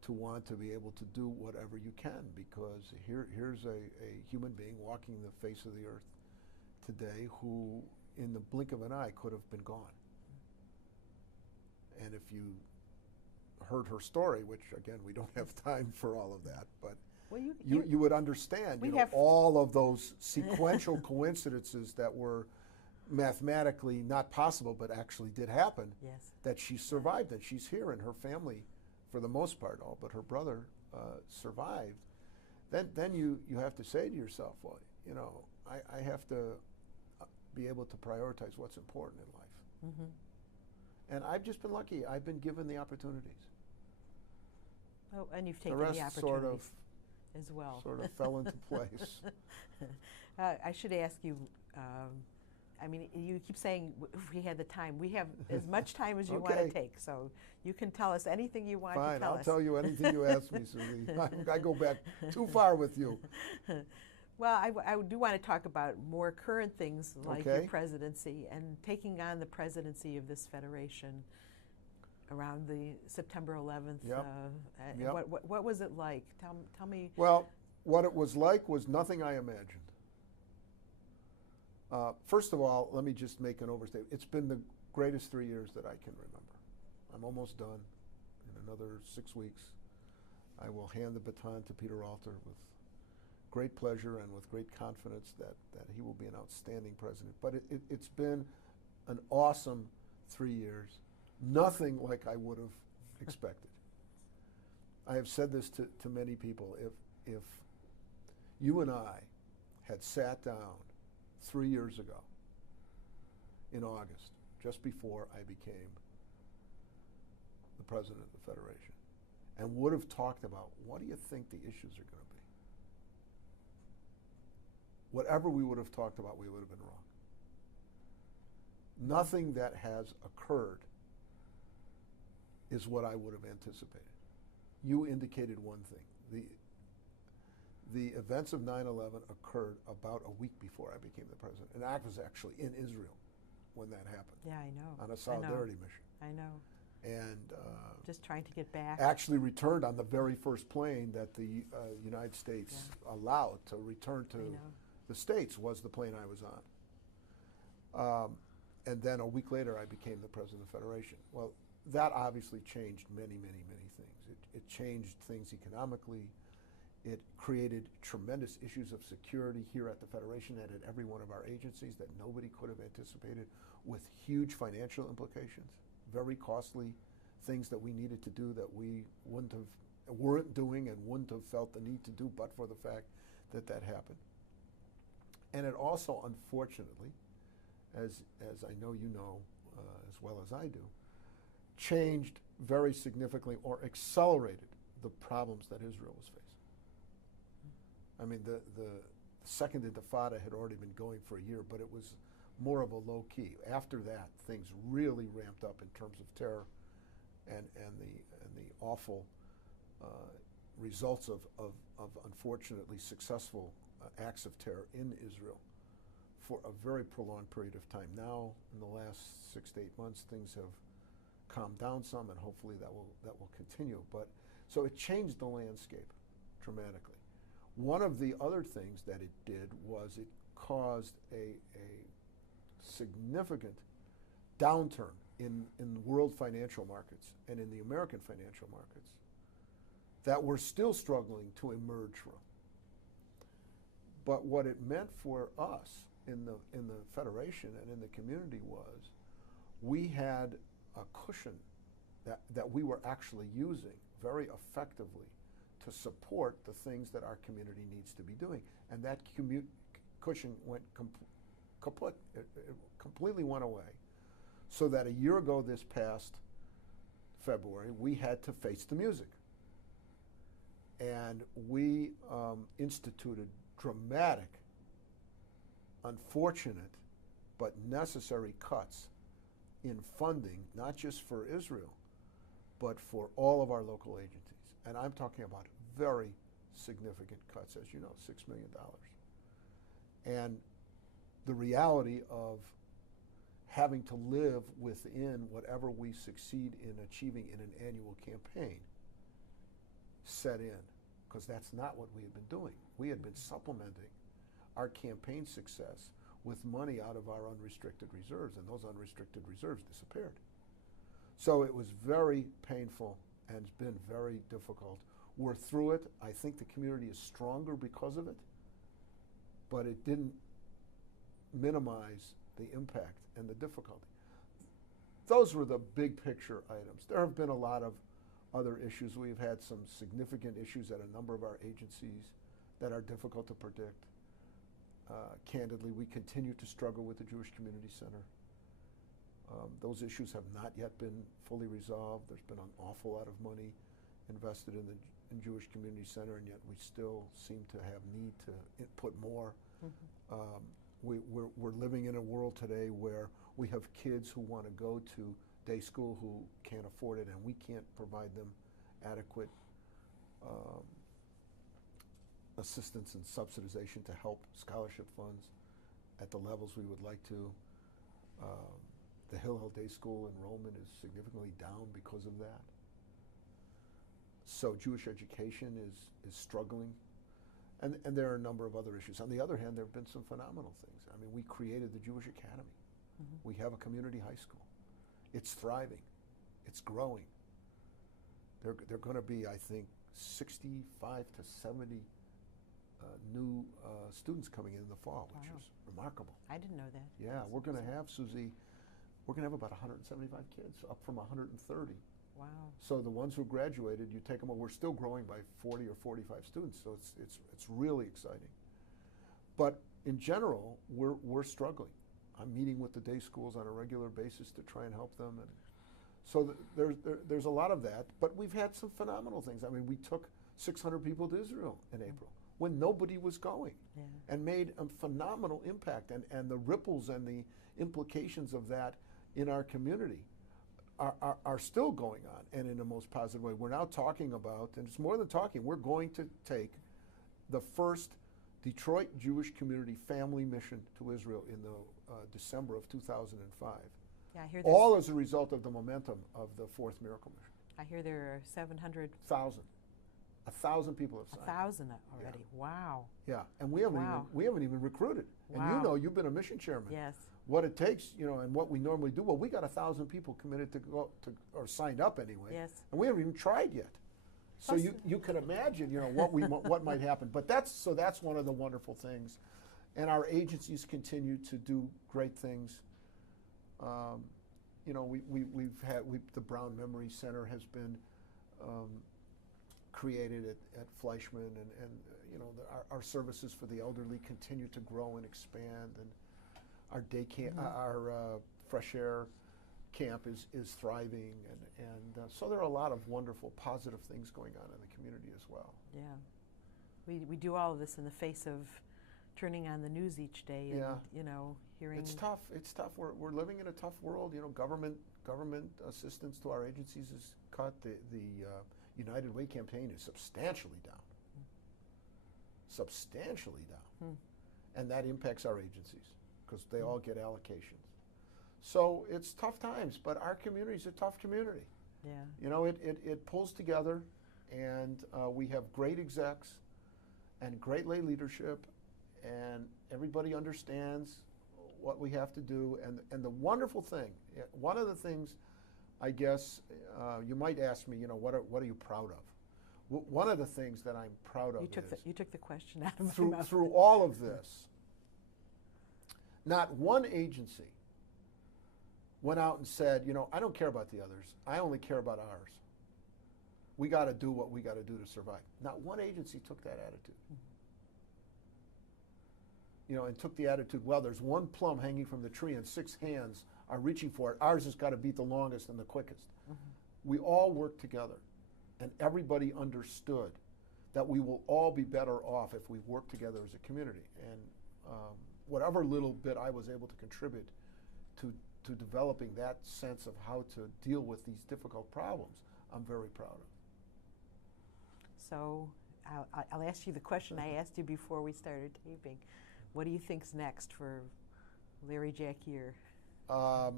to want to be able to do whatever you can, because here's a human being walking the face of the earth today who, in the blink of an eye, could have been gone. And if you heard her story, which again we don't have time for all of that, but well, you would understand all of those sequential coincidences that were mathematically not possible but actually did happen. Yes. That she survived, and she's here, and her family, for the most part, all but her brother, survived. Then you have to say to yourself, well, you know, I have to be able to prioritize what's important in life. Mm-hmm. And I've just been lucky. I've been given the opportunities. Oh, and you've taken the opportunities as well. Sort of fell into place. I should ask you, I mean, you keep saying if we had the time. We have as much time as you want to take, so you can tell us anything you want to tell us. Fine, I'll tell you anything you ask me, Susie. I go back too far with you. Well, I do want to talk about more current things like your presidency and taking on the presidency of this federation around the September 11th. Yep. What was it like? Tell me. Well, what it was like was nothing I imagined. First of all, let me just make an overstatement. It's been the greatest 3 years that I can remember. I'm almost done. In another 6 weeks, I will hand the baton to Peter Alter with great pleasure and with great confidence that he will be an outstanding president. But it's been an awesome 3 years. Nothing like I would have expected. I have said this to many people. If you and I had sat down 3 years ago in August, just before I became the president of the Federation, and would have talked about what do you think the issues are going to be, whatever we would have talked about, we would have been wrong. Nothing that has occurred is what I would have anticipated. You indicated one thing. The events of 9/11 occurred about a week before I became the president, and I was actually in Israel when that happened. Yeah, I know. On a solidarity mission. I know. And just trying to get back. Actually returned on the very first plane that the United States allowed to return to the States was the plane I was on. And then a week later I became the president of the Federation. Well, that obviously changed many, many, many things. It changed things economically. It created tremendous issues of security here at the Federation and at every one of our agencies that nobody could have anticipated, with huge financial implications, very costly things that we needed to do that we weren't doing and wouldn't have felt the need to do but for the fact that that happened. And it also, unfortunately, as I know you know as well as I do, changed very significantly or accelerated the problems that Israel was facing. I mean, the Second Intifada had already been going for a year, but it was more of a low key. After that, things really ramped up in terms of terror and the awful results of unfortunately successful acts of terror in Israel for a very prolonged period of time. Now, in the last 6 to 8 months, things have calmed down some, and hopefully that will continue. But so it changed the landscape dramatically. One of the other things that it did was it caused a significant downturn in world financial markets and in the American financial markets that we're still struggling to emerge from. But what it meant for us in the Federation and in the community was we had a cushion that we were actually using very effectively to support the things that our community needs to be doing. And that cushion went kaput. It completely went away. So that a year ago this past February, we had to face the music. And we instituted dramatic, unfortunate, but necessary cuts in funding, not just for Israel, but for all of our local agencies. And I'm talking about very significant cuts, as you know, $6 million. And the reality of having to live within whatever we succeed in achieving in an annual campaign set in, because that's not what we had been doing. We had been supplementing our campaign success with money out of our unrestricted reserves, and those unrestricted reserves disappeared. So it was very painful and it's been very difficult. We're through it. I think the community is stronger because of it, but it didn't minimize the impact and the difficulty. Those were the big picture items. There have been a lot of other issues. We've had some significant issues at a number of our agencies that are difficult to predict. Candidly, we continue to struggle with the Jewish Community Center. Those issues have not yet been fully resolved. There's been an awful lot of money invested in the Jewish Community Center, and yet we still seem to have need to put more. We're living in a world today where we have kids who want to go to day school who can't afford it, and we can't provide them adequate assistance and subsidization to help scholarship funds at the levels we would like to. The Hillel Day School enrollment is significantly down because of that. So Jewish education is struggling. And there are a number of other issues. On the other hand, there have been some phenomenal things. I mean, we created the Jewish Academy. We have a community high school. It's thriving. It's growing. There are going to be, I think, 65 to 70 new students coming in the fall, which is remarkable. I didn't know that. Yeah, we're going to have, Susie, we're going to have about 175 kids, up from 130. Wow. So the ones who graduated, you take them, we're still growing by 40 or 45 students, so it's really exciting. But in general, we're struggling. I'm meeting with the day schools on a regular basis to try and help them. And so there's a lot of that, but we've had some phenomenal things. I mean, we took 600 people to Israel in April when nobody was going, and made a phenomenal impact. And the ripples and the implications of that in our community are still going on, and in the most positive way. We're now talking about, and it's more than talking, we're going to take the first Detroit Jewish community family mission to Israel in the December of 2005. Yeah, I hear all as a result of the momentum of the Fourth Miracle Mission. I hear there are 700. 1,000 people have signed. 1,000 already. Yeah. Wow. Yeah, and we haven't even recruited. Wow. And you know, you've been a mission chairman. Yes. What it takes, you know, and what we normally do. Well, we got 1,000 people committed to go to, or signed up anyway. Yes. And we haven't even tried yet. So you can imagine, you know, what might happen. But that's one of the wonderful things, and our agencies continue to do great things. You know, the Brown Memory Center has been created at Fleischman, and you know, our services for the elderly continue to grow and expand, and our day camp, our fresh air camp is thriving, and so there are a lot of wonderful, positive things going on in the community as well. Yeah, we do all of this in the face of turning on the news each day, and you know, hearing. It's tough. It's tough. We're living in a tough world. You know, government assistance to our agencies is cut. The United Way campaign is substantially down. Substantially down, and that impacts our agencies because they all get allocations. So it's tough times, but our community is a tough community. Yeah. You know, it pulls together, and we have great execs and great lay leadership, and everybody understands what we have to do. And the wonderful thing, one of the things, I guess, you might ask me, you know, what are you proud of? One of the things that I'm proud of you took the question out of my mouth. Through all of this, not one agency went out and said, you know, I don't care about the others. I only care about ours. We got to do what we got to do to survive. Not one agency took that attitude. You know, and took the attitude, well, there's one plum hanging from the tree and 6 hands are reaching for it. Ours has got to beat the longest and the quickest. We all work together, and everybody understood that we will all be better off if we work together as a community. And whatever little bit I was able to contribute to developing that sense of how to deal with these difficult problems, I'm very proud of. So I'll ask you the question I asked you before we started taping. What do you think's next for Larry Jackier? Well,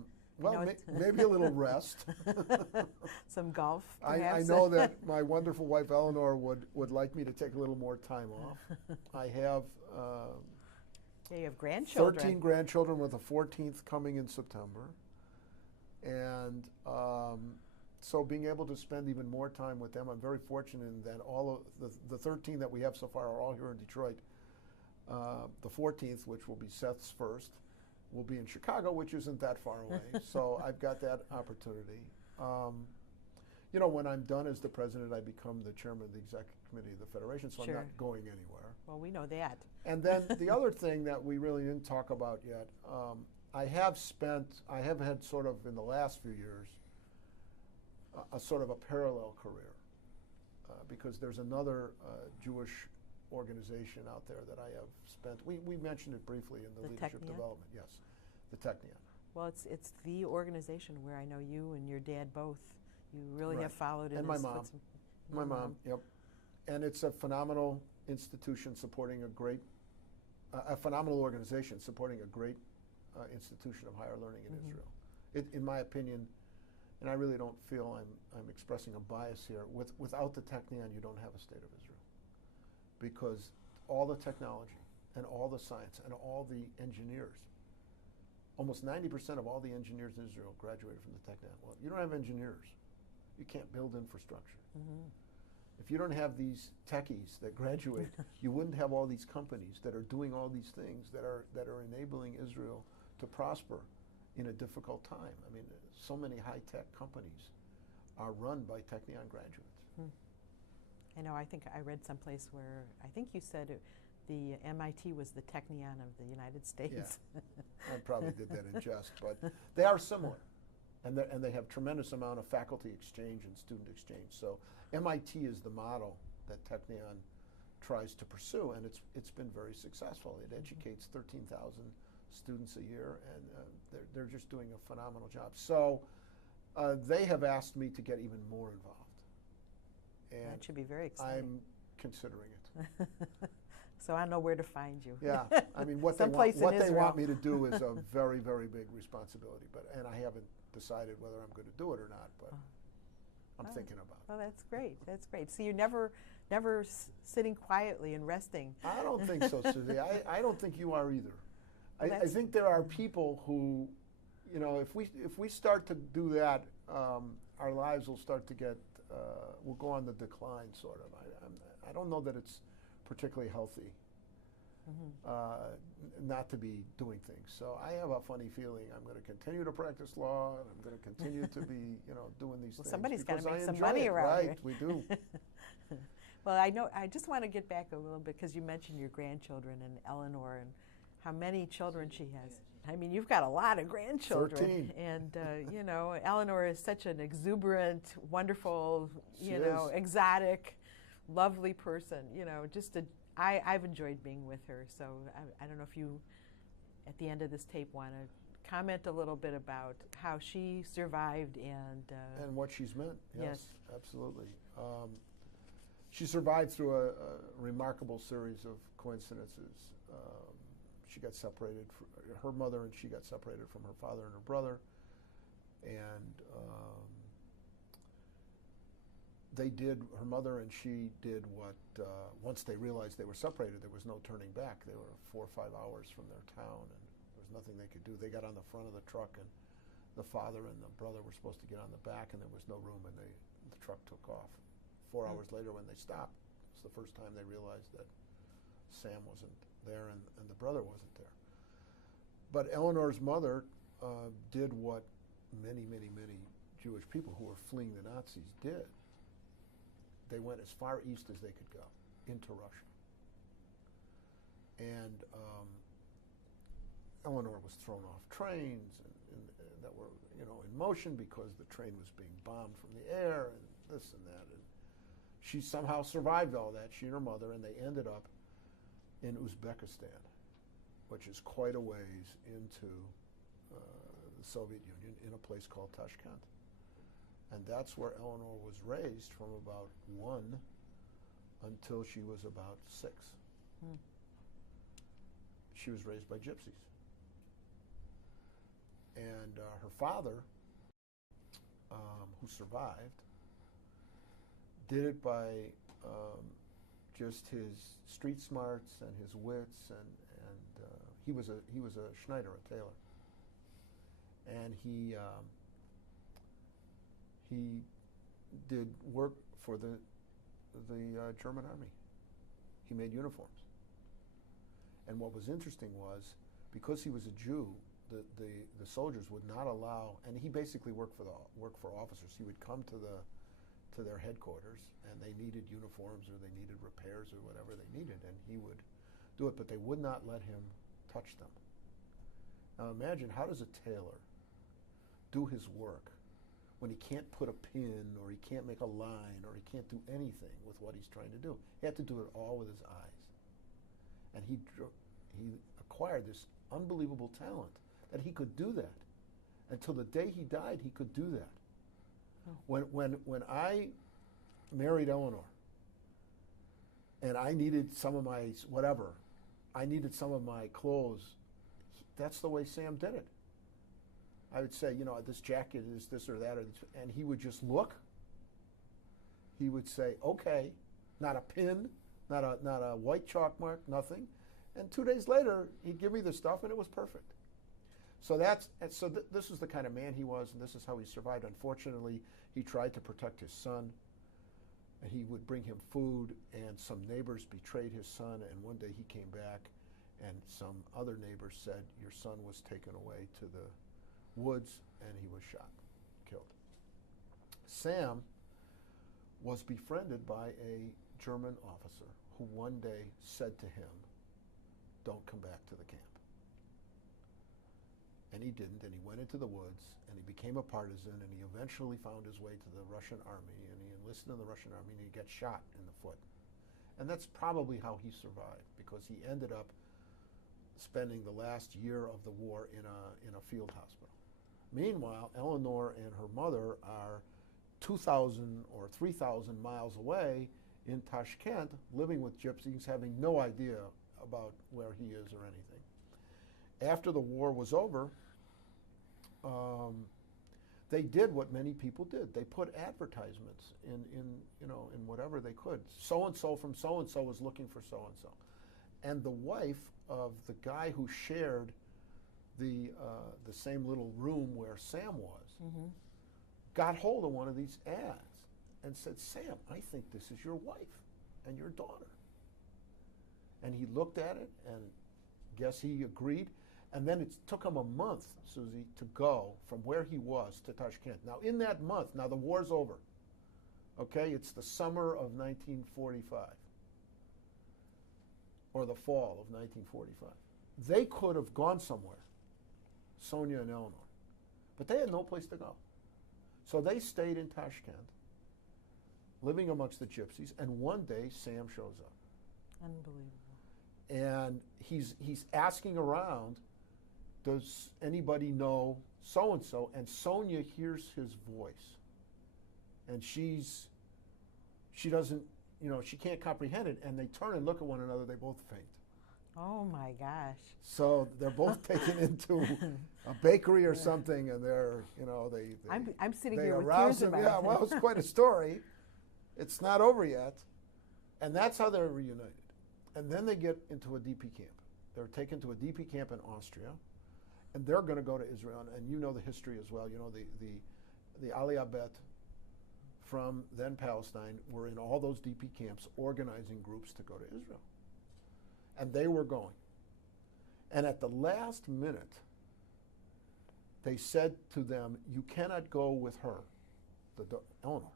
maybe a little rest. Some golf, perhaps? I know that my wonderful wife Eleanor would like me to take a little more time off. I have you have grandchildren. 13 grandchildren, with the 14th coming in September. And so being able to spend even more time with them, I'm very fortunate in that all of the 13 that we have so far are all here in Detroit. The 14th, which will be Seth's first, will be in Chicago, which isn't that far away. So I've got that opportunity. You know, when I'm done as the president, I become the chairman of the executive committee of the Federation, so I'm not going anywhere. Well, we know that. And then the other thing that we really didn't talk about yet, I have had sort of in the last few years, a sort of a parallel career, because there's another Jewish organization out there that I have spent. We mentioned it briefly in the leadership Technion? development. Yes, the Technion. Well, it's the organization where I know you and your dad both. You really have followed in and his my mom. footsteps. My mom. Yep. And it's a phenomenal institution supporting a phenomenal organization supporting a great institution of higher learning in Israel. In my opinion, and I really don't feel I'm expressing a bias here. Without the Technion, you don't have a state of Israel, because all the technology and all the science and all the engineers, almost 90% of all the engineers in Israel graduated from the Technion. Well, you don't have engineers, you can't build infrastructure. If you don't have these techies that graduate, you wouldn't have all these companies that are doing all these things that are enabling Israel to prosper in a difficult time. I mean, so many high-tech companies are run by Technion graduates. I know, I think I read someplace where, I think you said the MIT was the Technion of the United States. Yeah. I probably did that in jest, but they are similar. And they have tremendous amount of faculty exchange and student exchange. So MIT is the model that Technion tries to pursue, and it's been very successful. It educates 13,000 students a year, and they're just doing a phenomenal job. So they have asked me to get even more involved. And that should be very exciting. I'm considering it. So I know where to find you. Yeah, I mean, what they want me to do is a very, very big responsibility. And I haven't decided whether I'm going to do it or not, but I'm thinking about it. Oh, that's great. That's great. So you're never sitting quietly and resting. I don't think so, Susie. I don't think you are either. I think there are people who, you know, if we start to do that, our lives will start to get, will go on the decline, sort of. I don't know that it's particularly healthy not to be doing things. So I have a funny feeling I'm going to continue to practice law, and I'm going to continue to be, you know, doing these things. Somebody's got to make some enjoy money it, around here. right? We do. Well, I just want to get back a little bit because you mentioned your grandchildren and Eleanor and how many children she has. I mean, you've got a lot of grandchildren. 13. And, you know, Eleanor is such an exuberant, wonderful, She you know, is. exotic, lovely person. You know, I've enjoyed being with her. So I don't know if you, at the end of this tape, want to comment a little bit about how she survived and what she's meant. Yes, Yes. absolutely. She survived through a remarkable series of coincidences. She got separated, her mother and she got separated from her father and her brother. And her mother and she did what, once they realized they were separated, there was no turning back. They were 4 or 5 hours from their town, and there was nothing they could do. They got on the front of the truck, and the father and the brother were supposed to get on the back, and there was no room, and the truck took off. 4 hours later, when they stopped, it was the first time they realized that Sam wasn't there and the brother wasn't there. But Eleanor's mother did what many, many, many Jewish people who were fleeing the Nazis did. They went as far east as they could go, into Russia. And Eleanor was thrown off trains that were, you know, in motion because the train was being bombed from the air and this and that. And she somehow survived all that, she and her mother, and they ended up in Uzbekistan, which is quite a ways into the Soviet Union, in a place called Tashkent. And that's where Eleanor was raised from about 1 until she was about 6. She was raised by gypsies. And her father, who survived, did it by just his street smarts and his wits, and he was a Schneider, a tailor, and he did work for the German army. He made uniforms, and what was interesting was, because he was a Jew, the soldiers would not allow, and he basically worked for officers. He would come to their headquarters, and they needed uniforms or they needed repairs or whatever they needed, and he would do it, but they would not let him touch them. Now imagine, how does a tailor do his work when he can't put a pin or he can't make a line or he can't do anything with what he's trying to do? He had to do it all with his eyes. And he acquired this unbelievable talent that he could do that. Until the day he died, he could do that. When I married Eleanor, and I needed some of my whatever, I needed some of my clothes, that's the way Sam did it. I would say, you know, this jacket is this or that, and he would just look. He would say, okay, not a pin, not a white chalk mark, nothing. And 2 days later, he'd give me the stuff, and it was perfect. So this was the kind of man he was, and this is how he survived. Unfortunately, he tried to protect his son, and he would bring him food, and some neighbors betrayed his son, and one day he came back, and some other neighbors said, your son was taken away to the woods, and he was shot, killed. Sam was befriended by a German officer who one day said to him, don't come back to the camp. And he didn't, and he went into the woods, and he became a partisan, and he eventually found his way to the Russian army, and he enlisted in the Russian army, and he got shot in the foot. And that's probably how he survived, because he ended up spending the last year of the war in a field hospital. Meanwhile, Eleanor and her mother are 2,000 or 3,000 miles away in Tashkent, living with gypsies, having no idea about where he is or anything. After the war was over, they did what many people did. They put advertisements in whatever they could. So-and-so from so-and-so was looking for so-and-so. And the wife of the guy who shared the same little room where Sam was got hold of one of these ads and said, Sam, I think this is your wife and your daughter. And he looked at it and guess he agreed. And then it took him a month, Susie, to go from where he was to Tashkent. Now, in that month, now the war's over. Okay, it's the summer of 1945, or the fall of 1945. They could have gone somewhere, Sonia and Eleanor, but they had no place to go. So they stayed in Tashkent, living amongst the gypsies, and one day Sam shows up. Unbelievable. And he's asking around, does anybody know so-and-so? And Sonia hears his voice. And she doesn't, she can't comprehend it. And they turn and look at one another. They both faint. Oh, my gosh. So they're both taken into a bakery or something, and they're, I'm sitting they here with arouse tears in them. my Yeah, well, it's quite a story. It's not over yet. And that's how they're reunited. And then they get into a DP camp. They're taken to a DP camp in Austria. And they're going to go to Israel, and you know the history as well. You know, the Aliyah Bet from then Palestine were in all those DP camps organizing groups to go to Israel. And they were going. And at the last minute, they said to them, you cannot go with her, Eleanor.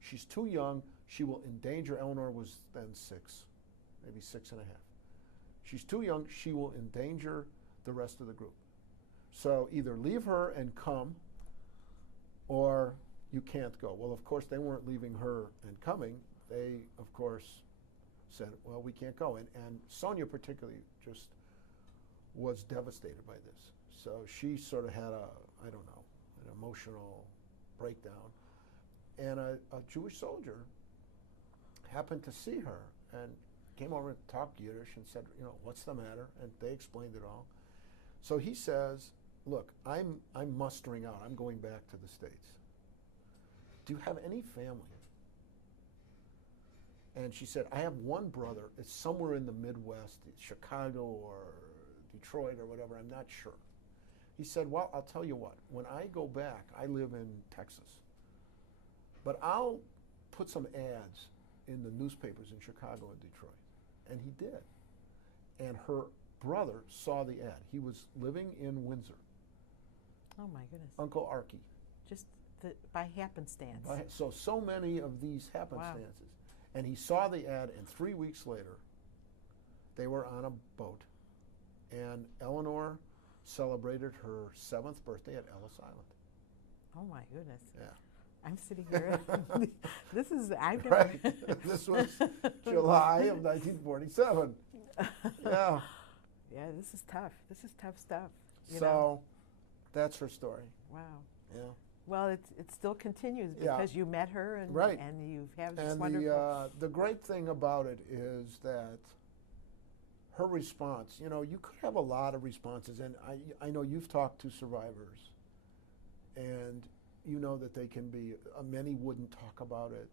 She's too young. She will endanger, Eleanor was then 6, maybe 6 and a half. She's too young. She will endanger the rest of the group. So either leave her and come, or you can't go. Well, of course, they weren't leaving her and coming. They, of course, said, well, we can't go. And Sonia particularly just was devastated by this. So she sort of had an emotional breakdown. And a Jewish soldier happened to see her and came over and talked Yiddish and said, what's the matter? And they explained it all. So he says, look, I'm mustering out. I'm going back to the States. Do you have any family? And she said, I have one brother. It's somewhere in the Midwest, Chicago or Detroit or whatever. I'm not sure. He said, well, I'll tell you what. When I go back, I live in Texas. But I'll put some ads in the newspapers in Chicago and Detroit. And he did. And her brother saw the ad. He was living in Windsor. Oh, my goodness. Uncle Archie. Just by happenstance. So many of these happenstances. Wow. And he saw the ad, and 3 weeks later, they were on a boat. And Eleanor celebrated her 7th birthday at Ellis Island. Oh, my goodness. Yeah. I'm sitting here. This is, right. This was July of 1947. Yeah. Yeah, this is tough. This is tough stuff. So that's her story. Wow. Yeah. Well, it still continues because you met her and you have this wonderful. The great thing about it is that her response, you could have a lot of responses, and I know you've talked to survivors, and you know that they can be, many wouldn't talk about it.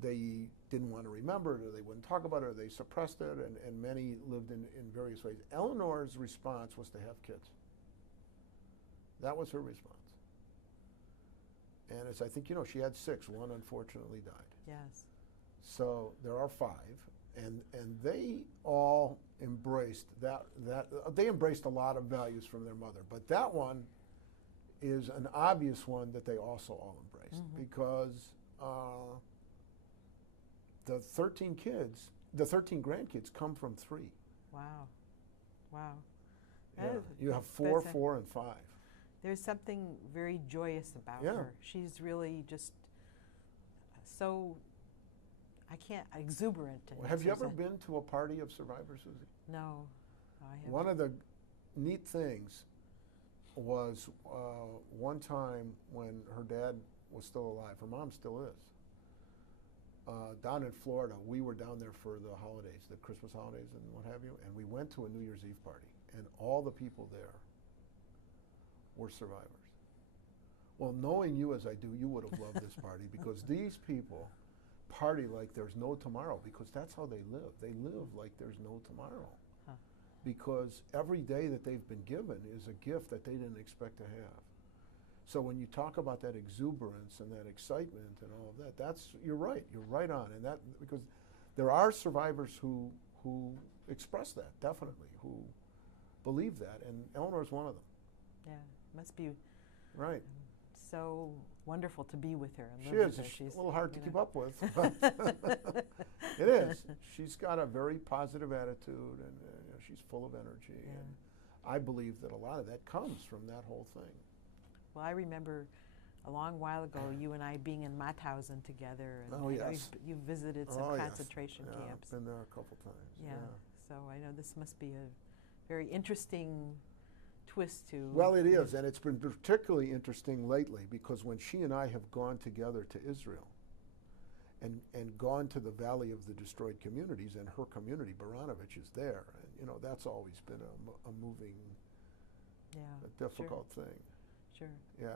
They didn't want to remember it, or they wouldn't talk about it, or they suppressed it, and many lived in various ways. Eleanor's response was to have kids. That was her response. And I think, she had 6. One unfortunately died. Yes. So there are 5, and they all embraced that. They embraced a lot of values from their mother, but that one is an obvious one that they also all embraced because the 13 grandkids come from 3. Wow. Wow. Yeah. You have 4, 4, and 5. There's something very joyous about her. She's really just so, exuberant. Have you ever been to a party of survivors, Susie? No, I haven't. One of the neat things was one time when her dad was still alive, her mom still is, down in Florida, we were down there for the holidays, the Christmas holidays and what have you, and we went to a New Year's Eve party, and all the people there were survivors. Well, knowing you as I do, you would have loved this party because these people party like there's no tomorrow because that's how they live. They live like there's no tomorrow because every day that they've been given is a gift that they didn't expect to have. So when you talk about that exuberance and that excitement and all of that, you're right on, and that because there are survivors who express that definitely, who believe that, and Eleanor's one of them. Yeah, must be right. So wonderful to be with her. And she is. She's a little hard to keep up with, but it is. She's got a very positive attitude, and she's full of energy, and I believe that a lot of that comes from that whole thing. Well, I remember a long while ago you and I being in Mauthausen together, and oh, yes. you visited some concentration camps. I've been there a couple times. Yeah. So I know this must be a very interesting twist to. Well, it is, and it's been particularly interesting lately because when she and I have gone together to Israel and gone to the Valley of the Destroyed Communities, and her community, Baranovich, is there, and that's always been a moving, a difficult thing. Sure. Yeah.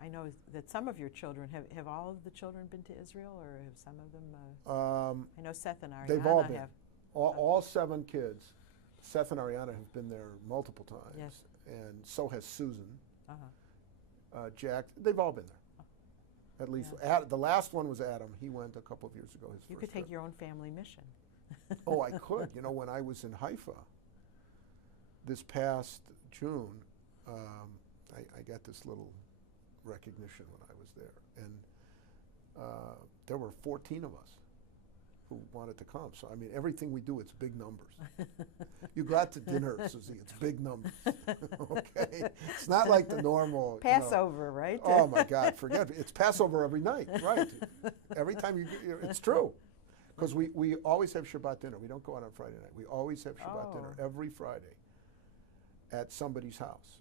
I know that some of your children, have all of the children been to Israel, or have some of them? I know Seth and Ariana they've all been. have. All 7 kids. Seth and Ariana have been there multiple times. Yes. And so has Susan. Jack, they've all been there. At least. The last one was Adam. He went a couple of years ago. You could take your own family mission. Oh, I could. When I was in Haifa this past June, I got this little recognition when I was there, and there were 14 of us who wanted to come. So I mean, everything we do, it's big numbers. You go out to dinner, Susie, it's big numbers. Okay, it's not like the normal Passover, right? Oh my God, forget it. It's Passover every night, right? Every time it's true, because we always have Shabbat dinner. We don't go out on Friday night. We always have Shabbat dinner every Friday at somebody's house.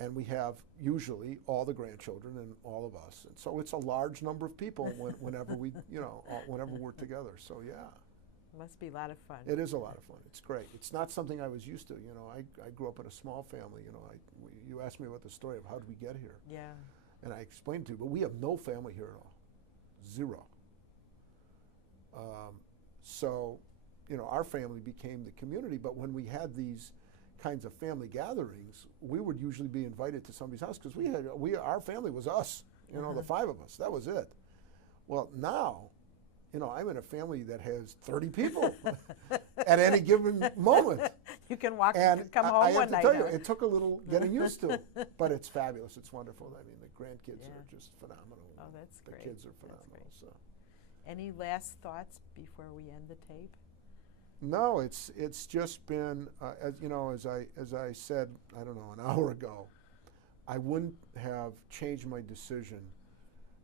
And we have usually all the grandchildren and all of us, and so it's a large number of people whenever we, whenever we're together. So yeah, must be a lot of fun. It is a lot of fun. It's great. It's not something I was used to. I grew up in a small family. You asked me about the story of how did we get here. Yeah. And I explained to you, but we have no family here at all, 0. So, our family became the community. But when we had these kinds of family gatherings, we would usually be invited to somebody's house because our family was us, the 5 of us. That was it. Well, now, I'm in a family that has 30 people at any given moment. You can walk and come home one night. I have to tell you, it took a little getting used to, but it's fabulous. It's wonderful. I mean, the grandkids are just phenomenal. Oh, that's great. The kids are phenomenal. So, any last thoughts before we end the tape? No, it's just been as I said, I don't know, an hour ago, I wouldn't have changed my decision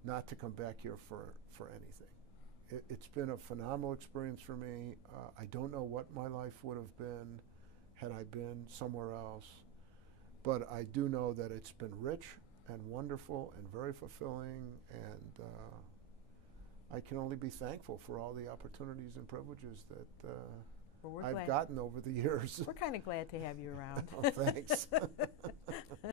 not to come back here for anything. It's been a phenomenal experience for me. I don't know what my life would have been had I been somewhere else, but I do know that it's been rich and wonderful and very fulfilling, and I can only be thankful for all the opportunities and privileges that I've gotten over the years. We're kind of glad to have you around. Oh, thanks.